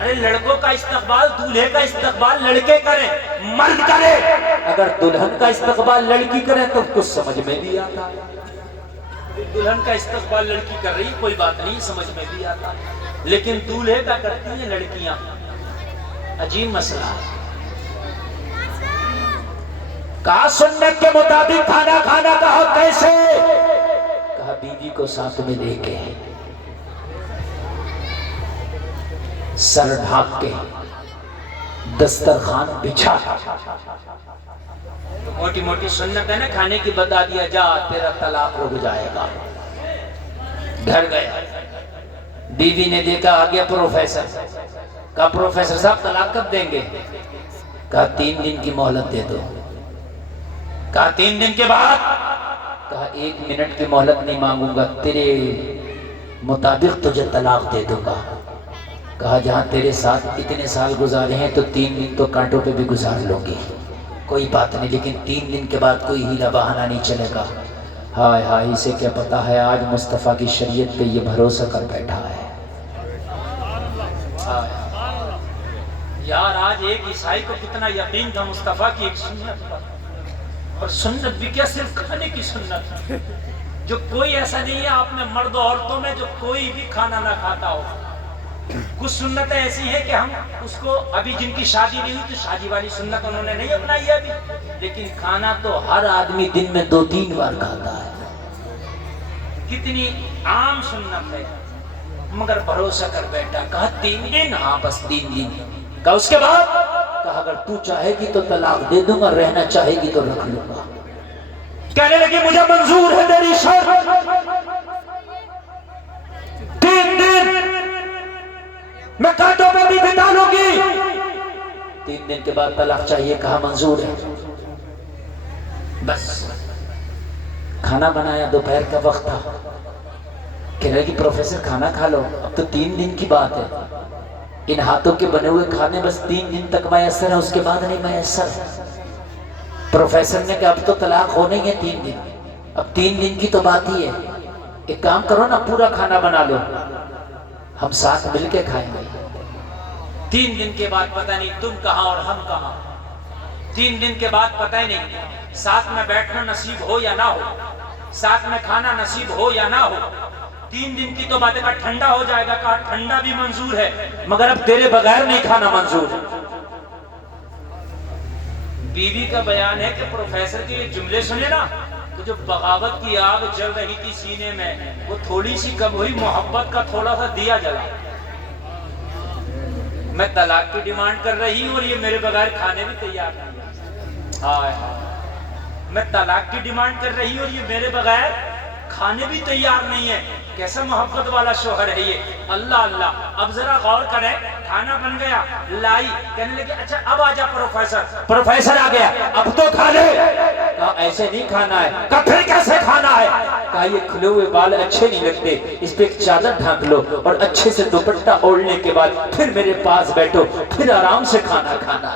ارے لڑکوں کا استقبال، دولہے کا استقبال لڑکے کریں، مرد کرے۔ اگر دلہن کا استقبال لڑکی کرے تو کچھ سمجھ میں بھی آتا۔ دلہن کا استقبال لڑکی کر رہی کوئی بات نہیں، سمجھ میں بھی آتا، لیکن دولہے کا کرتی ہیں لڑکیاں، عجیب مسئلہ ہے۔ کہا سنت کے مطابق کھانا کھانا، کہا کیسے؟ کہا بیوی کو ساتھ میں لے کے، سر ڈھانپ کے، دسترخوان بچھا۔ موٹی موٹی سنت ہے نا کھانے کی، بتا دیا جا تیرا طلاق رک جائے گا۔ گھر گیا، بیوی نے دیکھا آ گیا پروفیسر، کہا پروفیسر صاحب طلاق کب دیں گے؟ کہا 3 دن کی مہلت دے دو۔ کہا 3 دن کے بعد؟ کہا 1 منٹ کی مہلت نہیں مانگوں گا، تیرے مطابق تجھے طلاق دے دوں گا۔ کہا جہاں تیرے ساتھ اتنے سال گزارے ہیں تو 3 دن تو کانٹوں پہ بھی گزار لوں گی، کوئی بات نہیں، لیکن 3 دن کے بعد کوئی ہیلا بہانہ نہیں چلے گا۔ ہائے ہائے، اسے کیا پتا ہے آج مصطفیٰ کی شریعت پہ یہ بھروسہ کر بیٹھا ہے۔ یار آج ایک عیسائی کو کتنا یقین تھا مصطفیٰ کی ایک سنت پر، اور سنت بھی کیا صرف کھانے کی سنت، جو کوئی ایسا نہیں ہے آپ میں مرد و عورتوں میں جو کوئی بھی کھانا نہ کھاتا ہو۔ کچھ سنتیں ایسی ہیں کہ ہم اس کو، ابھی جن کی شادی نہیں ہوئی تو شادی والی سنت انہوں نے نہیں اپنائی ہے ابھی، لیکن کھانا تو ہر آدمی دن میں 2-3 بار کھاتا ہے۔ کتنی عام سنت ہے، مگر بھروسہ کر بیٹھا۔ کہا 3 دن؟ ہاں بس 3 دن۔ کہا اس کے بعد؟ کہا اگر تو چاہے گی تو طلاق دے دوں گا، رہنا چاہے گی تو رکھ لوں گا۔ کہنے لگی مجھے منظور ہے تیری شرط، 3 دن میں کانٹوں پہ بھی بتا لوں گی، 3 دن کے بعد طلاق چاہیے۔ کہا منظور ہے۔ بس کھانا بنایا، دوپہر کا وقت تھا، کہہ رہے کہ پروفیسر کھانا کھا لو، اب تو 3 دن کی بات ہے۔ ان ہاتھوں کے بنے ہوئے کھانے بس 3 دن تک میسر ہے، اس کے بعد نہیں میسر۔ پروفیسر نے کہا اب تو طلاق ہونے ہی ہے 3 دن، اب 3 دن کی تو بات ہی ہے، ایک کام کرو نا پورا کھانا بنا لو، ہم ساتھ مل کے کھائیں گے۔ 3 دن کے بعد پتہ نہیں تم کہاں اور ہم کہاں، 3 دن کے بعد پتہ ہی نہیں ساتھ میں بیٹھنا نصیب ہو یا نہ ہو، ساتھ میں کھانا نصیب ہو یا نہ ہو۔ 3 دن کی تو بات ہے، کہا ٹھنڈا ہو جائے گا، کہا ٹھنڈا بھی منظور ہے مگر اب تیرے بغیر نہیں کھانا منظور۔ بیوی کا بیان ہے کہ پروفیسر کے یہ جملے سنے نا تو جو بغاوت کی آگ جل رہی تھی سینے میں وہ تھوڑی سی کم ہوئی، محبت کا تھوڑا سا دیا جلا۔ میں طلاق کی ڈیمانڈ کر رہی ہوں اور یہ میرے بغیر کھانے بھی تیار نہیں، ہائے میں طلاق کی ڈیمانڈ کر رہی ہوں اور یہ میرے بغیر کھانے بھی تیار نہیں ہے۔ کیسا محبت والا شوہر ہے یہ، اللہ اللہ۔ اب ذرا غور کریں، کھانا بن گیا، لائی، کہنے لگے اچھا اب آجا پروفیسر۔ پروفیسر آ گیا، اب تو کھا لے۔ کہا ایسے نہیں کھانا ہے۔ کہا پھر کیسے کھانا ہے؟ کہا یہ کھلے ہوئے بال اچھے نہیں لگتے، اس پہ ایک چادر ڈھانک لو اور اچھے سے دوپٹہ اوڑھنے کے بعد پھر میرے پاس بیٹھو، پھر آرام سے کھانا کھانا۔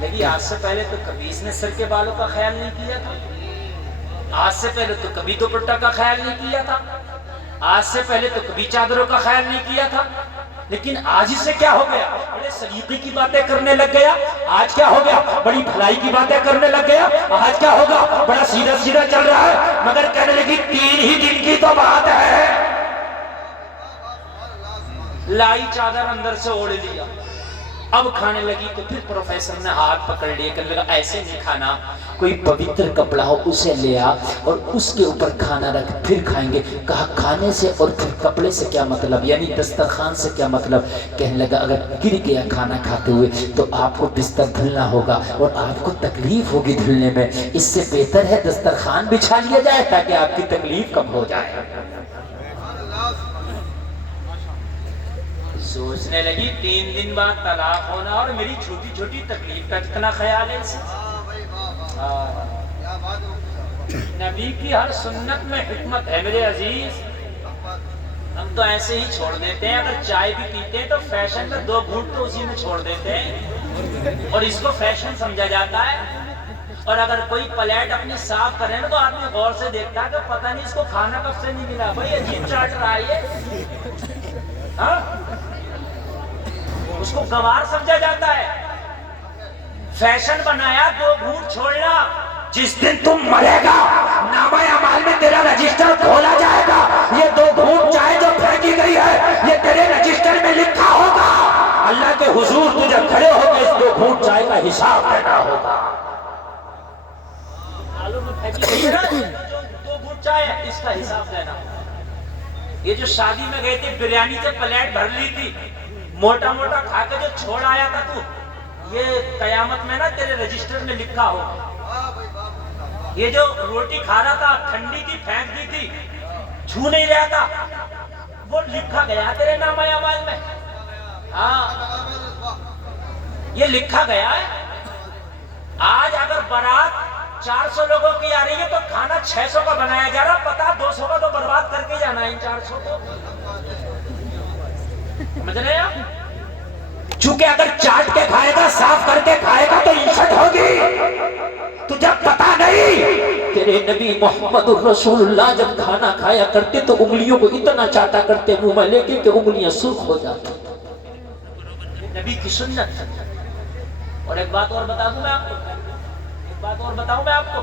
لیکن آج سے پہلے تو کبھی اس نے سر کے بالوں کا خیال نہیں کیا تھا، آج سے پہلے تو کبھی دوپٹہ کا خیال نہیں کیا تھا، آج سے پہلے تو کبھی چادروں کا خیال نہیں کیا تھا، لیکن آج اس سے کیا ہو گیا؟ بڑے سلیقے کی باتیں کرنے لگ گیا۔ آج کیا ہو گیا؟ بڑی بھلائی کی باتیں کرنے لگ گیا۔ آج کیا ہوگا؟ بڑا سیدھا سیدھا چل رہا ہے، مگر کہنے لگی 3 ہی دن کی تو بات ہے۔ لائی چادر اندر سے اوڑھ لیا، اب کھانے لگی تو پھر پروفیسر نے ہاتھ پکڑ لیا، کہنے لگا ایسے نہیں کھانا، کوئی پوتر کپڑا ہو اسے لے آ اور اس کے اوپر کھانا رکھ پھر کھائیں گے۔ کہا کھانے سے اور پھر کپڑے سے کیا مطلب، یعنی دسترخوان سے کیا مطلب؟ کہنے لگا اگر گر گیا کھانا کھاتے ہوئے تو آپ کو بستر دھلنا ہوگا اور آپ کو تکلیف ہوگی دھلنے میں، اس سے بہتر ہے دسترخوان بچھا لیا جائے تاکہ آپ کی تکلیف کم ہو جائے۔ سوچنے لگی 3 دن بعد طلاق ہونا اور میری چھوٹی چھوٹی تکلیف کا کتنا خیال ہے اسے۔ نبی کی ہر سنت میں حکمت ہے میرے عزیز۔ ہم تو ایسے ہی چھوڑ دیتے ہیں، اگر چائے بھی پیتے ہیں تو فیشن میں 2 گھونٹ تو اسی میں چھوڑ دیتے ہیں اور اس کو فیشن سمجھا جاتا ہے۔ اور اگر کوئی پلیٹ اپنی صاف کرے نا تو آدمی غور سے دیکھتا ہے کہ پتہ نہیں اس کو کھانا کب سے نہیں ملا، بھائی عجیب چاٹ رہا ہے یہ، ہاں اس کو گوار سمجھا جاتا ہے۔ فیشن بنایا 2 گھونٹ چھوڑنا، جس دن تم مرے گا نامہ اعمال میں تیرا رجسٹر کھولا جائے گا، یہ 2 گھونٹ چائے جو پھینکی گئی ہے یہ تیرے رجسٹر میں لکھا ہوگا، اللہ کے حضور تجھے کھڑے ہو کے اس 2 گھونٹ چائے کا حساب دینا ہوگا۔ آلو میں پھینکی گئی ہے نا جو 2 گھونٹ چائے ہے، اس کا حساب دینا۔ یہ جو شادی میں گئے تھے بریانی سے پلیٹ بھر لی تھی، موٹا موٹا کھا کے جو چھوڑ آیا تھا تو یہ قیامت میں نا تیرے رجسٹر میں لکھا ہوگا۔ یہ جو روٹی کھا رہا تھا ٹھنڈی تھی پھینک دی تھی، چھو نہیں رہا تھا، وہ لکھا گیا تیرے نامہ اعمال میں۔ ہاں یہ لکھا گیا ہے۔ آج اگر بارات 400 لوگوں کی آ رہی ہے تو کھانا 600 کا بنایا جا رہا، پتا 200 کا تو برباد کر کے جانا ہے ان 400 کو، سمجھ رہے ہیں آپ؟ چونکہ اگر چاٹ کے کھائے گا صاف کر کے کھائے گا تو عزت ہوگی۔ تجھے پتا نہیں تیرے نبی محمد الرسول اللہ جب کھانا کھایا کرتے تو انگلیوں کو اتنا چاٹا کرتے منہ میں لے کے کہ انگلیاں سرخ ہو جاتی، نبی کی سنت۔ اور ایک بات اور بتا دوں میں آپ کو، ایک بات اور بتاؤں میں آپ کو،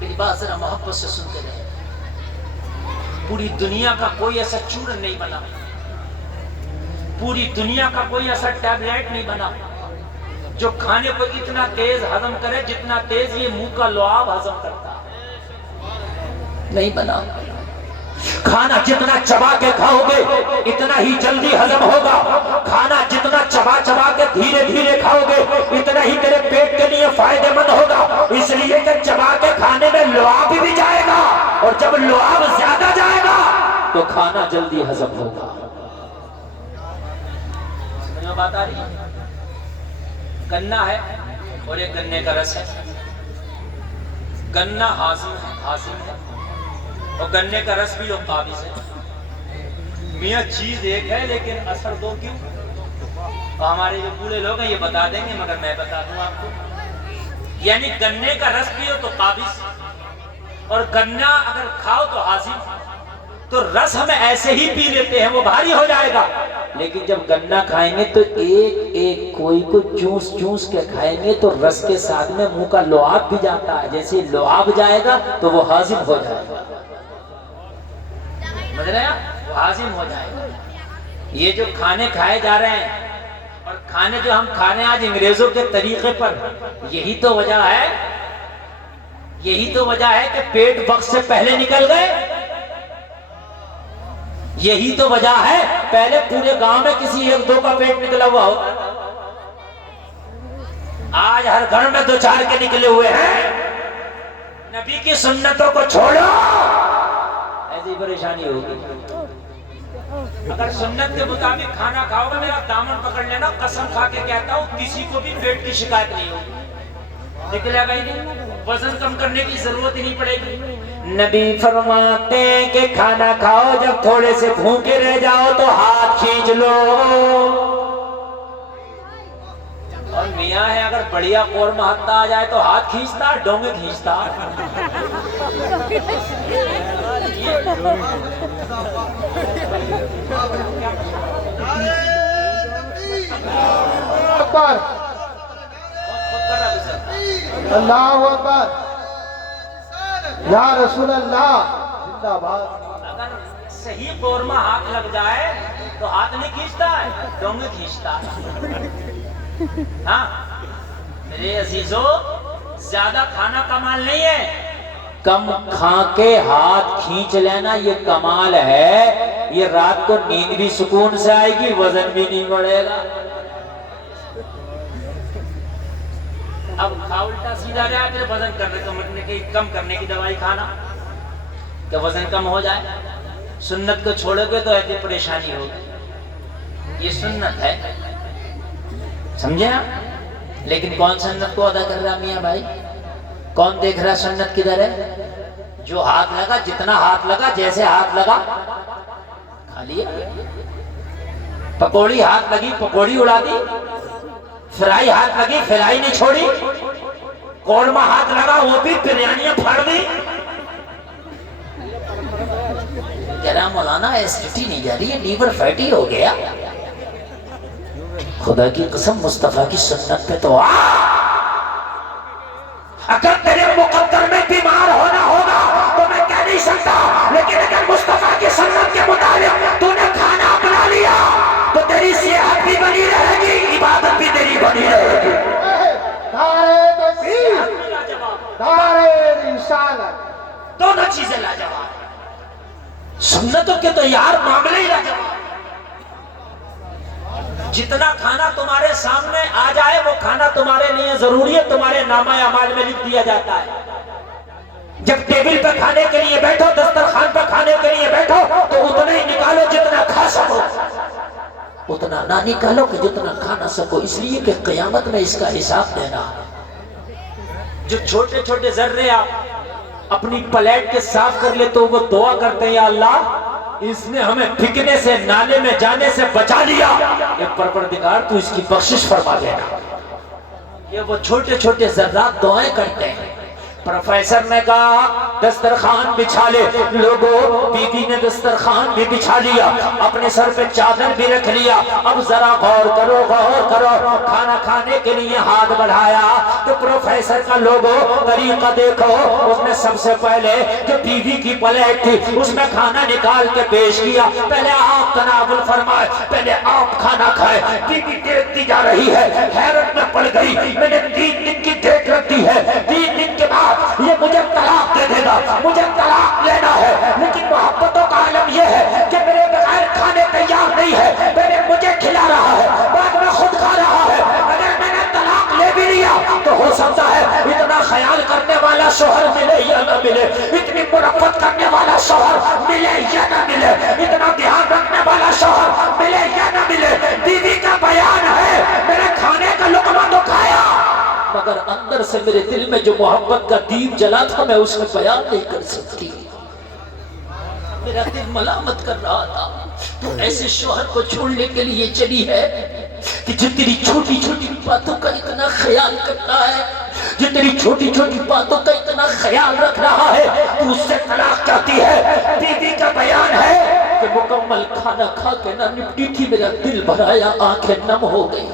میری بات ذرا محبت سے سنتے رہے۔ پوری دنیا کا کوئی ایسا چورن نہیں بنا، پوری دنیا کا کوئی ایسا ٹیبلیٹ نہیں بنا جو کھانے کو اتنا تیز ہضم کرے جتنا تیز یہ منہ کا لعاب ہضم کرتا ہے، نہیں بنا۔ کھانا جتنا چبا کے کھاؤ گے اتنا ہی جلدی ہضم ہوگا، کھانا جتنا چبا چبا کے دھیرے دھیرے کھاؤ گے اتنا ہی تیرے پیٹ کے لیے فائدہ مند ہوگا، اس لیے کہ چبا کے کھانے میں لعاب بھی جائے گا اور جب لعاب زیادہ جائے گا تو کھانا جلدی ہضم ہوگا۔ سمجھ میں بات آ رہی ہے؟ گنا ہے اور ایک گنے کا رس ہے، گنا ہاضم ہے، اور گنے کا رس بھی لو قابض ہے. میاں چیز ایک ہے لیکن اثر دو کیوں؟ اور ہمارے جو بوڑھے لوگ ہیں یہ بتا دیں گے مگر میں بتا دوں آپ کو. یعنی گنے کا رس پیو تو قابض، اور گنا اگر کھاؤ تو حاضر. تو رس ہم ایسے ہی پی لیتے ہیں وہ بھاری ہو جائے گا، لیکن جب گنا کھائیں گے تو ایک ایک کوئی کو چوس چوس کے کھائیں گے تو رس کے ساتھ میں منہ کا لعاب بھی جاتا ہے. جیسے لعاب جائے گا تو وہ ہاضم ہو جائے گا. سمجھ رہے ہیں؟ وہ ہاضم ہو جائے گا. یہ جو کھانے کھائے جا رہے ہیں اور کھانے جو ہم کھا رہے ہیں آج انگریزوں کے طریقے پر، یہی تو وجہ ہے، یہی تو وجہ ہے کہ پیٹ وقت سے پہلے نکل گئے. یہی تو وجہ ہے، پہلے پورے گاؤں میں کسی ایک دو کا پیٹ نکلا ہوا ہوتا، آج ہر گھر میں دو چار کے نکلے ہوئے ہیں. نبی کی سنتوں کو چھوڑو، ایسی پریشانی ہوگی. اگر سنت کے مطابق کھانا کھاؤ گے، میرا دامن پکڑ لینا، قسم کھا کے کہتا ہوں کسی کو بھی پیٹ کی شکایت نہیں ہوگی. نکلے گا ہی نہیں، وزن کم کرنے کی ضرورت ہی نہیں پڑے گی. نبی فرماتے ہیں کہ کھانا کھاؤ، جب تھوڑے سے بھوکے رہ جاؤ تو ہاتھ کھینچ لو. اور میاں ہے اگر بڑھیا قورمہ ہاتھ آ جائے تو ہاتھ کھینچتا، ڈونگے کھینچتا. اللہ اکبر، یا رسول اللہ زندہ باد. اگر صحیح قورمہ ہاتھ لگ جائے تو ہاتھ نہیں کھینچتا ہے، ڈونگے کھینچتا. ہاں میرے عزیزو، زیادہ کھانا کمال نہیں ہے، کم کھا کے ہاتھ کھینچ لینا یہ کمال ہے. یہ رات کو نیند بھی سکون سے آئے گی، وزن بھی نہیں بڑھے گا. اب کھا الٹا سیدھا جائے پھر وزن کم کرنے کی دوائی کھانا کہ وزن کم ہو جائے. سنت کو چھوڑو گے تو ایسی پریشانی ہوگی. یہ سنت ہے، سمجھے نا؟ لیکن کون سنت کو ادا کر رہا میاں بھائی؟ کون دیکھ رہا سنت کدھر ہے؟ جو ہاتھ لگا، جتنا ہاتھ لگا، جیسے ہاتھ لگا کھا لیا. پکوڑی ہاتھ لگی، پکوڑی اڑا دی. فرائی ہاتھ لگی، فرائی نہیں چھوڑی. قورمہ ہاتھ لگا، وہ بھی بریانیاں پھاڑ دی. کہہ رہا مولانا ایسیڈیٹی نہیں جا رہی ہے، لیور فیٹی ہو گیا. خدا کی قسم مصطفیٰ کی سنت پہ تو اگر تیرے مقدر میں بیمار ہونا ہوگا تو میں کہہ نہیں سکتا، لیکن اگر مصطفیٰ کی سنت کے مطابق تو نے کھانا اپنا لیا تو تیری صحت بھی بنی رہے گی، عبادت بھی تیری بنی رہے گی. نعرہ تکبیر، نعرہ رسالت، دونوں چیزیں لاجواب. سنتوں کے تو یار معاملے ہی لاجواب. جتنا کھانا تمہارے سامنے آ جائے وہ کھانا تمہارے لیے ضروری ہے، تمہارے نامہ اعمال میں لکھ دیا جاتا ہے. جب ٹیبل پہ کھانے کے لیے بیٹھو، دسترخوان پہ کھانے کے لیے بیٹھو تو اتنا ہی نکالو جتنا کھا سکو، اتنا نہ نکالو کہ جتنا کھا نہ سکو، اس لیے کہ قیامت میں اس کا حساب دینا. جو چھوٹے چھوٹے ذرے آپ اپنی پلیٹ کے صاف کر لے تو وہ دعا کرتے ہیں، یا اللہ اس نے ہمیں پھکنے سے، نالے میں جانے سے بچا لیا، یہ پروردگار تو اس کی بخشش فرما دینا. یہ وہ چھوٹے چھوٹے ذرات دعائیں کرتے ہیں. پروفیسر نے کہا دسترخوان بچھا لے. لوگوں، بیوی نے دسترخوان بھی بچھا لیا، اپنے سر پہ چادر بھی رکھ لیا. اب ذرا غور کرو، غور کرو. کھانا کھانے کے لیے ہاتھ بڑھایا تو پروفیسر کا لوگوں طریقہ دیکھو. اس نے سب سے پہلے جو بیوی کی پلیٹ تھی اس میں کھانا نکال کے پیش کیا. پہلے آپ تناول فرمائے، پہلے آپ کھانا کھائے. بیوی دیکھتی جا رہی ہے، حیرت میں پڑ گئی. میں نے 3 دن کی ڈیٹ رکھ دی ہے، 3 دن کے بعد یہ مجھے طلاق دے دے گا، مجھے طلاق لینا ہے. لیکن محبتوں کا عالم یہ ہے کہ میرے بغیر کھانے تیار نہیں ہے، پہلے مجھے کھلا رہا ہے، بعد میں خود کھا رہا ہے. اگر میں نے طلاق لے بھی لیا تو ہو سکتا ہے اتنا خیال کرنے والا شوہر ملے یا نہ ملے، اتنی مربت کرنے والا شوہر ملے یا نہ ملے، اتنا دھیان رکھنے والا شوہر ملے یا نہ ملے. بیوی کا بیان ہے میرے کھانے کا لقمہ تو کھایا، مگر اندر سے میرے دل میں جو محبت کا دیپ جلا تھا میں اس میں بیان نہیں کر سکتی. میرا دل ملامت کر رہا تھا تو ایسے شوہر کو چھوڑنے کے لیے چلی ہے کہ جو تیری چھوٹی چھوٹی باتوں کا اتنا خیال کرتا ہے، جو تیری چھوٹی چھوٹی باتوں کا اتنا خیال رکھ رہا ہے، تو اس سے طلاق چاہتی ہے۔ بیوی کا بیان ہے کہ مکمل کھانا کھا کے نہ نپٹی تھی، میرا دل بھرایا، آنکھیں نم ہو گئی۔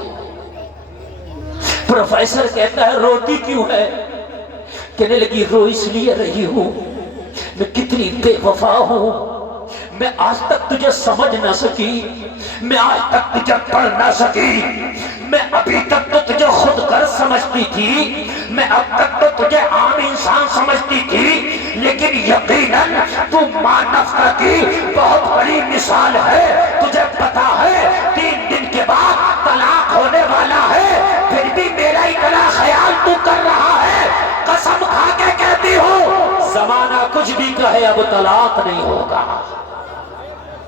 پروفیسر کہتا ہے روتی کیوں ہے؟ کہنے لگی رو اس لیے رہی ہوں، میں کتنی بے وفا ہوں، میں آج تک تجھے سمجھ نہ سکی، میں آج تک تجھے پڑھ نہ سکی، میں ابھی تک تو تجھے خود غرض سمجھتی تھی، میں اب تک تو تجھے عام انسان سمجھتی تھی، لیکن یقیناً تو ماں نفقہ کی بہت بڑی مثال ہے۔ تجھے پتا ہے 3 دن کے بعد طلاق ہونے والا ہے، پھر بھی میرا اتنا خیال تو کر رہا ہے۔ قسم کھا کے کہتی ہوں زمانہ کچھ بھی کہے اب طلاق نہیں ہوگا۔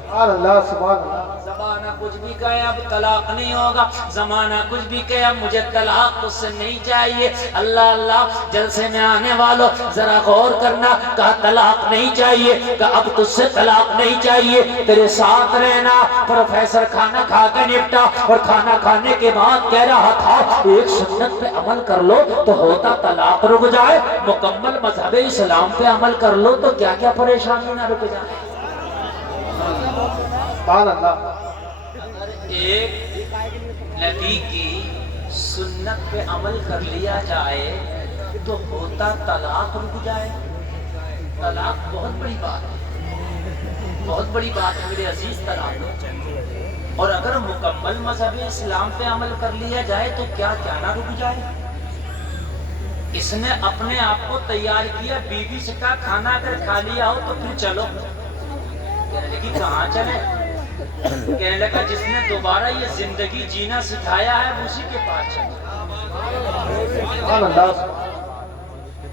سبحان اللہ، سبحان اللہ۔ زمانہ کچھ بھی کہے اب طلاق نہیں ہوگا، زمانہ کچھ بھی کہے اب مجھے طلاق تجھ سے نہیں چاہیے۔ اللہ اللہ، جلسے میں آنے والوں ذرا غور کرنا، کہا طلاق نہیں چاہیے، کہا اب تجھ سے طلاق نہیں چاہیے، تیرے ساتھ رہنا۔ پروفیسر کھانا کھا کے نپٹا اور کھانا کھانے کے بعد کہہ رہا تھا ایک سنت پہ عمل کر لو تو ہوتا طلاق رک جائے، مکمل مذہب اسلام پہ عمل کر لو تو کیا کیا پریشانی نہ رک جائے۔ سبحان اللہ۔ ایک نبی کی سنت پہ عمل کر لیا جائے تو ہوتا طلاق رک جائے۔ طلاق بہت بڑی بات ہے، بہت بڑی بات ہے میرے عزیز طلاق، اور اگر مکمل مذہب اسلام پہ عمل کر لیا جائے تو کیا کیا نہ رک جائے۔ اس نے اپنے آپ کو تیار کیا، بیوی سے کہا کھانا اگر کھا لیا ہو تو پھر چلو۔ کہنے لگی کہاں چلے؟ کہنے لگا جس نے دوبارہ یہ زندگی جینا سکھایا ہے اسی کے پاس چلے۔ سبحان اللہ۔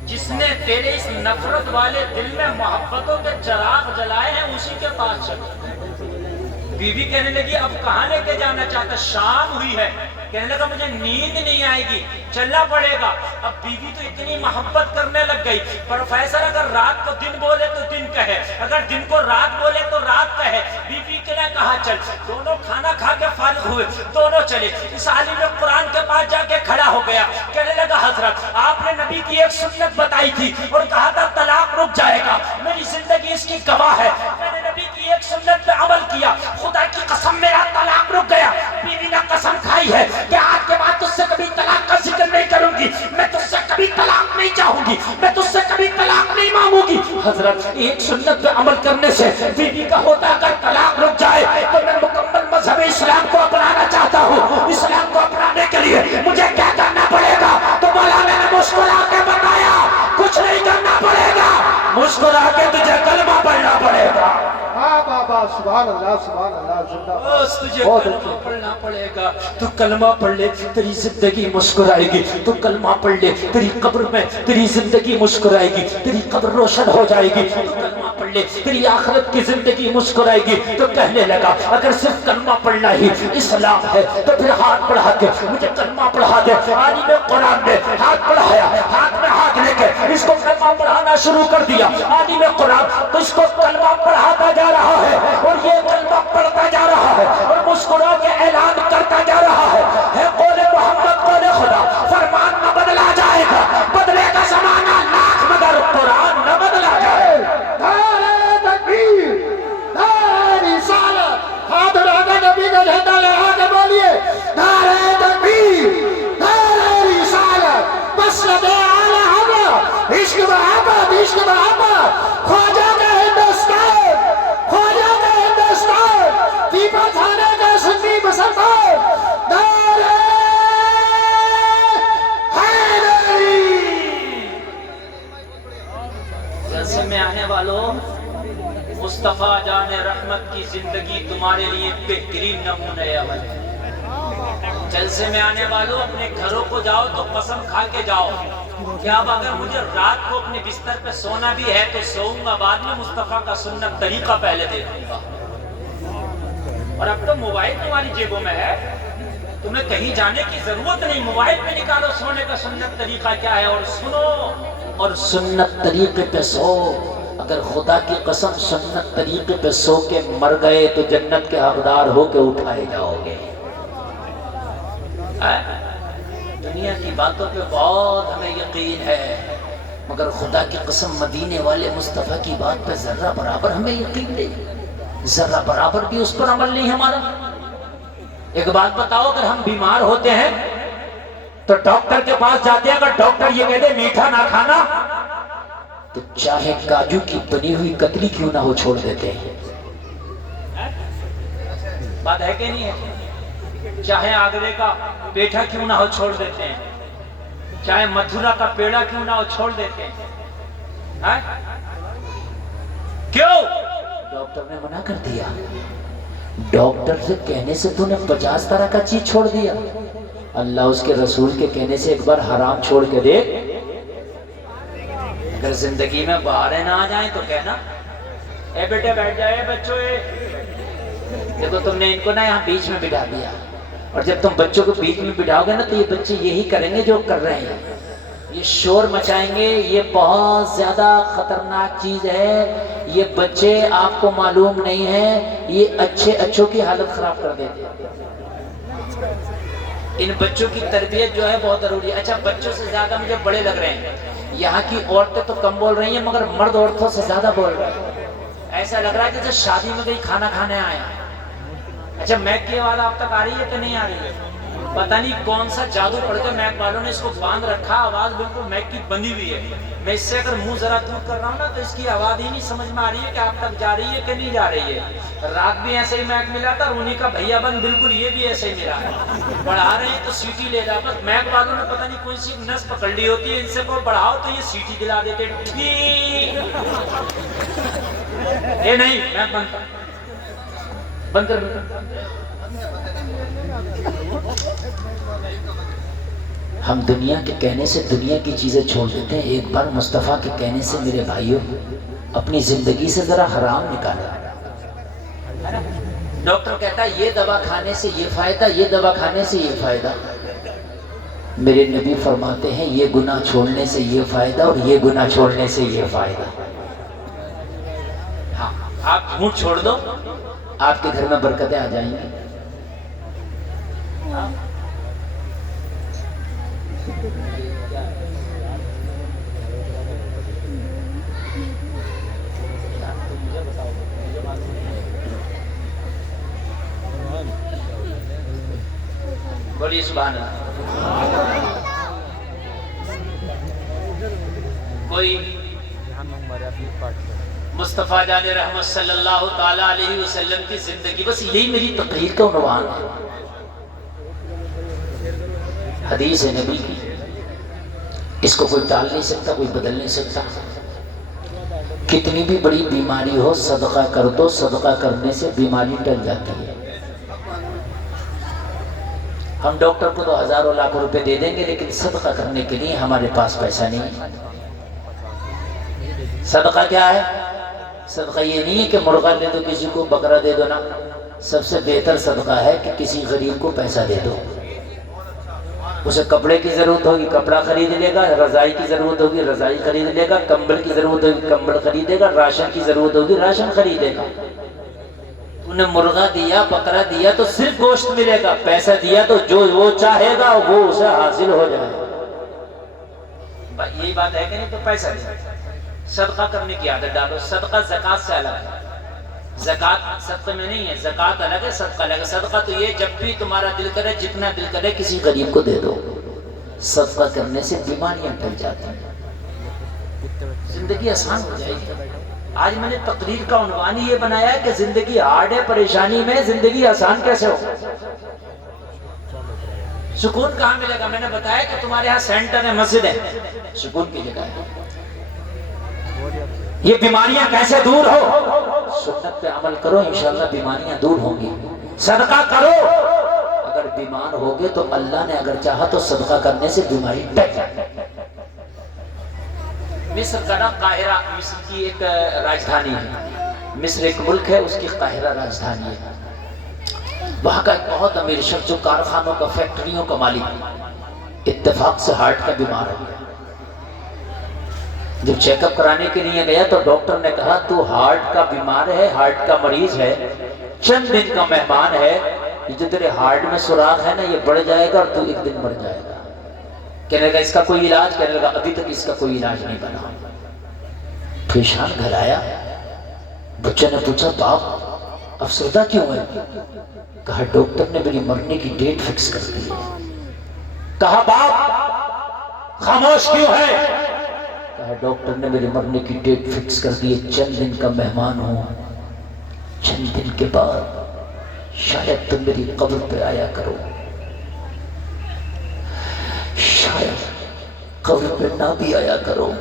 جس نے تیرے اس نفرت والے دل میں محبتوں کے چراغ جلائے ہیں اسی کے پاس چلے۔ بیوی کہنے لگی اب کہاں لے کے جانا چاہتا؟ شام ہوئی ہے۔ کہنے لگا مجھے نیند نہیں آئے گی، چلنا پڑے گا۔ اب بیوی تو اتنی محبت کرنے لگ گئی۔ پروفیسر اگر رات کو دن بولے تو دن کہے، اگر دن کو رات بولے تو رات کہے۔ بیوی نے کہا چل، دونوں کھانا کھا کے فارغ ہوئے، دونوں چلے۔ اس عالم قرآن کے پاس جا کے کھڑا ہو گیا، کہنے لگا حضرت آپ نے نبی کی ایک سنت بتائی تھی اور کہا تھا طلاق رک جائے گا، میری زندگی اس کی گواہ ہے، میں نے نبی کی ایک سنت پہ عمل کیا، خدا کی قسم میرا طلاق رک گیا۔ بیوی نے قسم کھائی ہے کہ آج کے بعد تجھ سے کبھی طلاق کا ذکر نہیں کروں گی، میں تجھ سے کبھی طلاق نہیں چاہوں گی، میں تجھ سے کبھی طلاق نہیں مانگوں گی۔ حضرت ایک سنت پہ عمل کرنے سے بیوی کا ہوتا اگر طلاق رک جائے تو میں مکمل مذہب اسلام کو اپنانا چاہتا ہوں۔ اسلام کو اپنانے کے لیے مجھے کیا کرنا پڑے گا؟ تو مولانا نے مسکرا کے بتایا کچھ نہیں کرنا پڑے گا، مسکرا کے تجھے کلمہ پڑھنا پڑے گا۔ ہاں بابا، سبحان اللہ، سبحان اللہ، زندہ باد۔ بس تجھے کلمہ پڑھنا پڑے گا۔ تو کلمہ پڑھ لے تیری زندگی مسکرائے گی، تو کلمہ پڑھ لے تیری قبر میں تیری زندگی مسکرائے گی، تیری قبر روشن ہو جائے گی۔ تو کلمہ پڑھ لے تیری آخرت کی زندگی مسکرائے گی۔ تو کہنے لگا اگر صرف کلمہ پڑھنا ہی اسلام ہے تو پھر ہاتھ بڑھا کے مجھے کلمہ پڑھا دے۔ عالم قرآن نے ہاتھ بڑھایا، ہاتھ میں ہاتھ لے کے اس کو کلمہ پڑھانا شروع کر دیا۔ عالم قرآن تو اس کو کلمہ پڑھاتا جا رہا ہے اور یہ کلمہ پڑھتا جا رہا ہے اور مسکرا کے اعلان کرتا جا رہا ہے قول محمد قول خدا، فرمان نہ بدلا جائے گا، بدلے گا زمانہ لاکھ مگر قرآن نہ بدلا جائے گا۔ نعرہ تکبیر، نعرہ رسالت، ہاتھ اٹھا کے نبی کا جھنڈا لہرا کے بولیے نعرہ تکبیر، نعرہ رسالت، مسند اعلی حضرت، عشق محبت، عشق محبت، خواجہ کا ہندوستان، خواجہ کا ہندوستان، پیپا تھانے کا سنی مسلمان، نعرہ حیدری۔ جلسے میں آنے والوں، مصطفیٰ جان رحمت کی زندگی تمہارے لیے بہترین نمونہ عمل ہے۔ جلسے میں آنے والوں اپنے گھروں کو جاؤ تو قسم کھا کے جاؤ کہ اب اگر مجھے رات کو اپنے بستر پہ سونا بھی ہے تو سوؤں گا، بعد میں مصطفیٰ کا سنت طریقہ پہلے دے دوں گا۔ اور اب تو موبائل تمہاری جیبوں میں ہے، تمہیں کہیں جانے کی ضرورت نہیں، موبائل پہ نکالو سونے کا سنت طریقہ کیا ہے اور سنو، اور سنت طریقے پہ سو۔ اگر خدا کی قسم سنت طریقے پہ سو کے مر گئے تو جنت کے حقدار ہو کے اٹھائے جاؤ گے۔ دنیا کی باتوں پہ بہت ہمیں یقین ہے، مگر خدا کی قسم مدینے والے مصطفیٰ کی بات پہ ذرہ برابر ہمیں یقین نہیں، ذرہ برابر بھی اس پر عمل نہیں ہمارا۔ ایک بات بتاؤ، اگر ہم بیمار ہوتے ہیں تو ڈاکٹر کے پاس جاتے ہیں، اگر ڈاکٹر یہ کہہ دے میٹھا نہ کھانا تو چاہے کاجو کی بنی ہوئی کتلی کیوں نہ ہو چھوڑ دیتے ہیں۔ بات ہے کہ نہیں ہے؟ چاہے آگرے کا پیٹھا کیوں نہ ہو چھوڑ دیتے ہیں، چاہے متھرا کا پیڑا کیوں نہ ہو چھوڑ دیتے ہیں۔ کیوں؟ ڈاکٹر نے منع کر دیا۔ ڈاکٹر سے کہنے سے تو نے 50 طرح کا چیز چھوڑ دیا، اللہ اس کے رسول کے کہنے سے ایک بار حرام چھوڑ کے دیکھ، اگر زندگی میں بہاریں نہ آ جائیں تو کہنا اے بیٹے بیٹھ جائے، بچوں دیکھو تم نے ان کو نا یہاں بیچ میں بٹھا دیا، اور جب تم بچوں کو بیچ میں بٹھاؤ گے نا تو یہ بچے یہی کریں گے جو کر رہے ہیں، یہ شور مچائیں گے، یہ بہت زیادہ خطرناک چیز ہے، یہ بچے آپ کو معلوم نہیں ہے، یہ اچھوں کی حالت خراب کر دیتے ہیں۔ ان بچوں کی تربیت جو ہے بہت ضروری ہے۔ اچھا بچوں سے زیادہ مجھے بڑے لگ رہے ہیں، یہاں کی عورتیں تو کم بول رہی ہیں مگر مرد عورتوں سے زیادہ بول رہے ہیں، ایسا لگ رہا ہے جیسے شادی میں کہیں کھانا کھانے آیا۔ اچھا میک کی آواز آپ تک آ رہی ہے کہ نہیں آ رہی ہے؟ پتہ نہیں کون سا جادو پڑھ کے میک والوں نے اس کو باندھ رکھا، آواز بالکل میک کی بندھی ہوئی ہے۔ میں اس سے اگر منہ ذرا دور کر رہا ہوں نا تو اس کی آواز ہی نہیں سمجھ میں آ رہی ہے کہ آپ تک جا رہی ہے کہ نہیں جا رہی ہے۔ رات بھی ایسے ہی میک ملا تھا، رونی کا بھیا بند بالکل یہ بھی ایسے ہی ملا ہے، بڑھا رہے ہیں تو سیٹی لے جا، بس میک والوں نے پتہ نہیں کون سی نس پکڑ لی ہوتی ہے، ان سے کو بڑھاؤ تو یہ سیٹی دلا دیتے یہ نہیں میک بند کر۔ ہم دنیا کے کہنے سے دنیا کی چیزیں چھوڑ دیتے ہیں، ایک بار مصطفیٰ کے کہنے سے میرے بھائیوں اپنی زندگی سے ذرا حرام نکالا۔ ڈاکٹر کہتا ہے یہ دوا کھانے سے یہ فائدہ، یہ دوا کھانے سے یہ فائدہ، میرے نبی فرماتے ہیں یہ گناہ چھوڑنے سے یہ فائدہ اور یہ گناہ چھوڑنے سے یہ فائدہ۔ ہاں آپ جھوٹ چھوڑ دو، آپ کے گھر میں برکتیں آ جائیں گی۔ بولیے سبحان اللہ۔ کوئی مصطفیٰ جان رحمت صلی اللہ تعالیٰ علیہ وسلم کی زندگی، بس یہی میری تقریر کا عنوان ہے، حدیث ہے نبی کی، اس کو کوئی ٹال نہیں سکتا، کوئی بدل نہیں سکتا۔ کتنی بھی بڑی بیماری ہو صدقہ کر دو، صدقہ کرنے سے بیماری ٹل جاتی ہے۔ ہم ڈاکٹر کو تو ہزاروں لاکھ روپے دے دیں گے لیکن صدقہ کرنے کے لیے ہمارے پاس پیسہ نہیں ہے۔ صدقہ کیا ہے؟ صدقہ یہ نہیں ہے کہ مرغا دے دو کسی کو، بکرا دے دو، نا، سب سے بہتر صدقہ ہے کہ کسی غریب کو پیسہ دے دو۔ اسے کپڑے کی ضرورت ہوگی کپڑا خرید لے گا، رضائی کی ضرورت ہوگی رضائی خرید لے گا، کمبل کی ضرورت ہوگی کمبل خریدے گا، راشن کی ضرورت ہوگی راشن خریدے گا۔ انہیں مرغا دیا، بکرا دیا تو صرف گوشت ملے گا، پیسہ دیا تو جو وہ چاہے گا وہ اسے حاصل ہو جائے گا۔ یہی بات ہے کہ نہیں؟ تو پیسہ دیا، صدقہ کرنے کی عادت ڈالو۔ صدقہ زکوٰۃ سے الگ ہے، زکوٰۃ صدقے میں نہیں ہے، زکوٰۃ الگ ہے، صدقہ الگ ہے۔ صدقہ تو یہ جب بھی تمہارا دل کرے، جتنا دل کرے کسی غریب کو دے دو۔ صدقہ کرنے سے بیماریاں ٹل جاتی ہیں، زندگی آسان ہو جائے گی۔ آج میں نے تقریر کا عنوان یہ بنایا ہے کہ زندگی ہارڈ ہے، پریشانی میں زندگی آسان کیسے ہو۔ سکون کہاں ملے گا؟ میں نے بتایا کہ تمہارے ہاں سینٹر ہے، مسجد ہے، سکون کی جگہ ہے۔ یہ بیماریاں کیسے دور ہو؟ سنت پہ عمل کرو، انشاءاللہ بیماریاں دور ہوں گی۔ صدقہ کرو، اگر بیمار ہوگے تو اللہ نے اگر چاہا تو صدقہ کرنے سے بیماری ٹل جائے۔ مصر کا نا قاہرہ، مصر کی ایک راجدھانی ہے، مصر ایک ملک ہے، اس کی قاہرہ راجدھانی ہے۔ وہاں کا ایک بہت امیر شخص جو کارخانوں کا، فیکٹریوں کا مالک، اتفاق سے ہارٹ کا بیمار ہو گیا۔ جب چیک اپ کرانے کے لیے گیا تو ڈاکٹر نے کہا تو ہارٹ کا بیمار ہے، ہارٹ کا مریض ہے، چند دن کا مہمان ہے، یہ جو تیرے ہارٹ میں سوراخ ہے نا یہ بڑھ جائے گا اور تو ایک دن مر جائے گا۔ کہنے لگا اس کا کوئی علاج؟ کہنے لگا ابھی تک اس کا کوئی علاج نہیں بنا۔ پریشان گھر آیا، بچہ نے پوچھا باپ افسردہ کیوں ہے؟ کہا ڈاکٹر نے میری مرنے کی ڈیٹ فکس کر دی ہے۔ کہا باپ خاموش کیوں ہے؟ کہا ڈاکٹر نے میرے مرنے کی ڈیٹ فکس کر دی ہے، چند دن کا مہمان ہوں، چند دن کے بعد شاید تم میری قبر پہ آیا کرو، شاید قبر پہ نہ بھی آیا کرو۔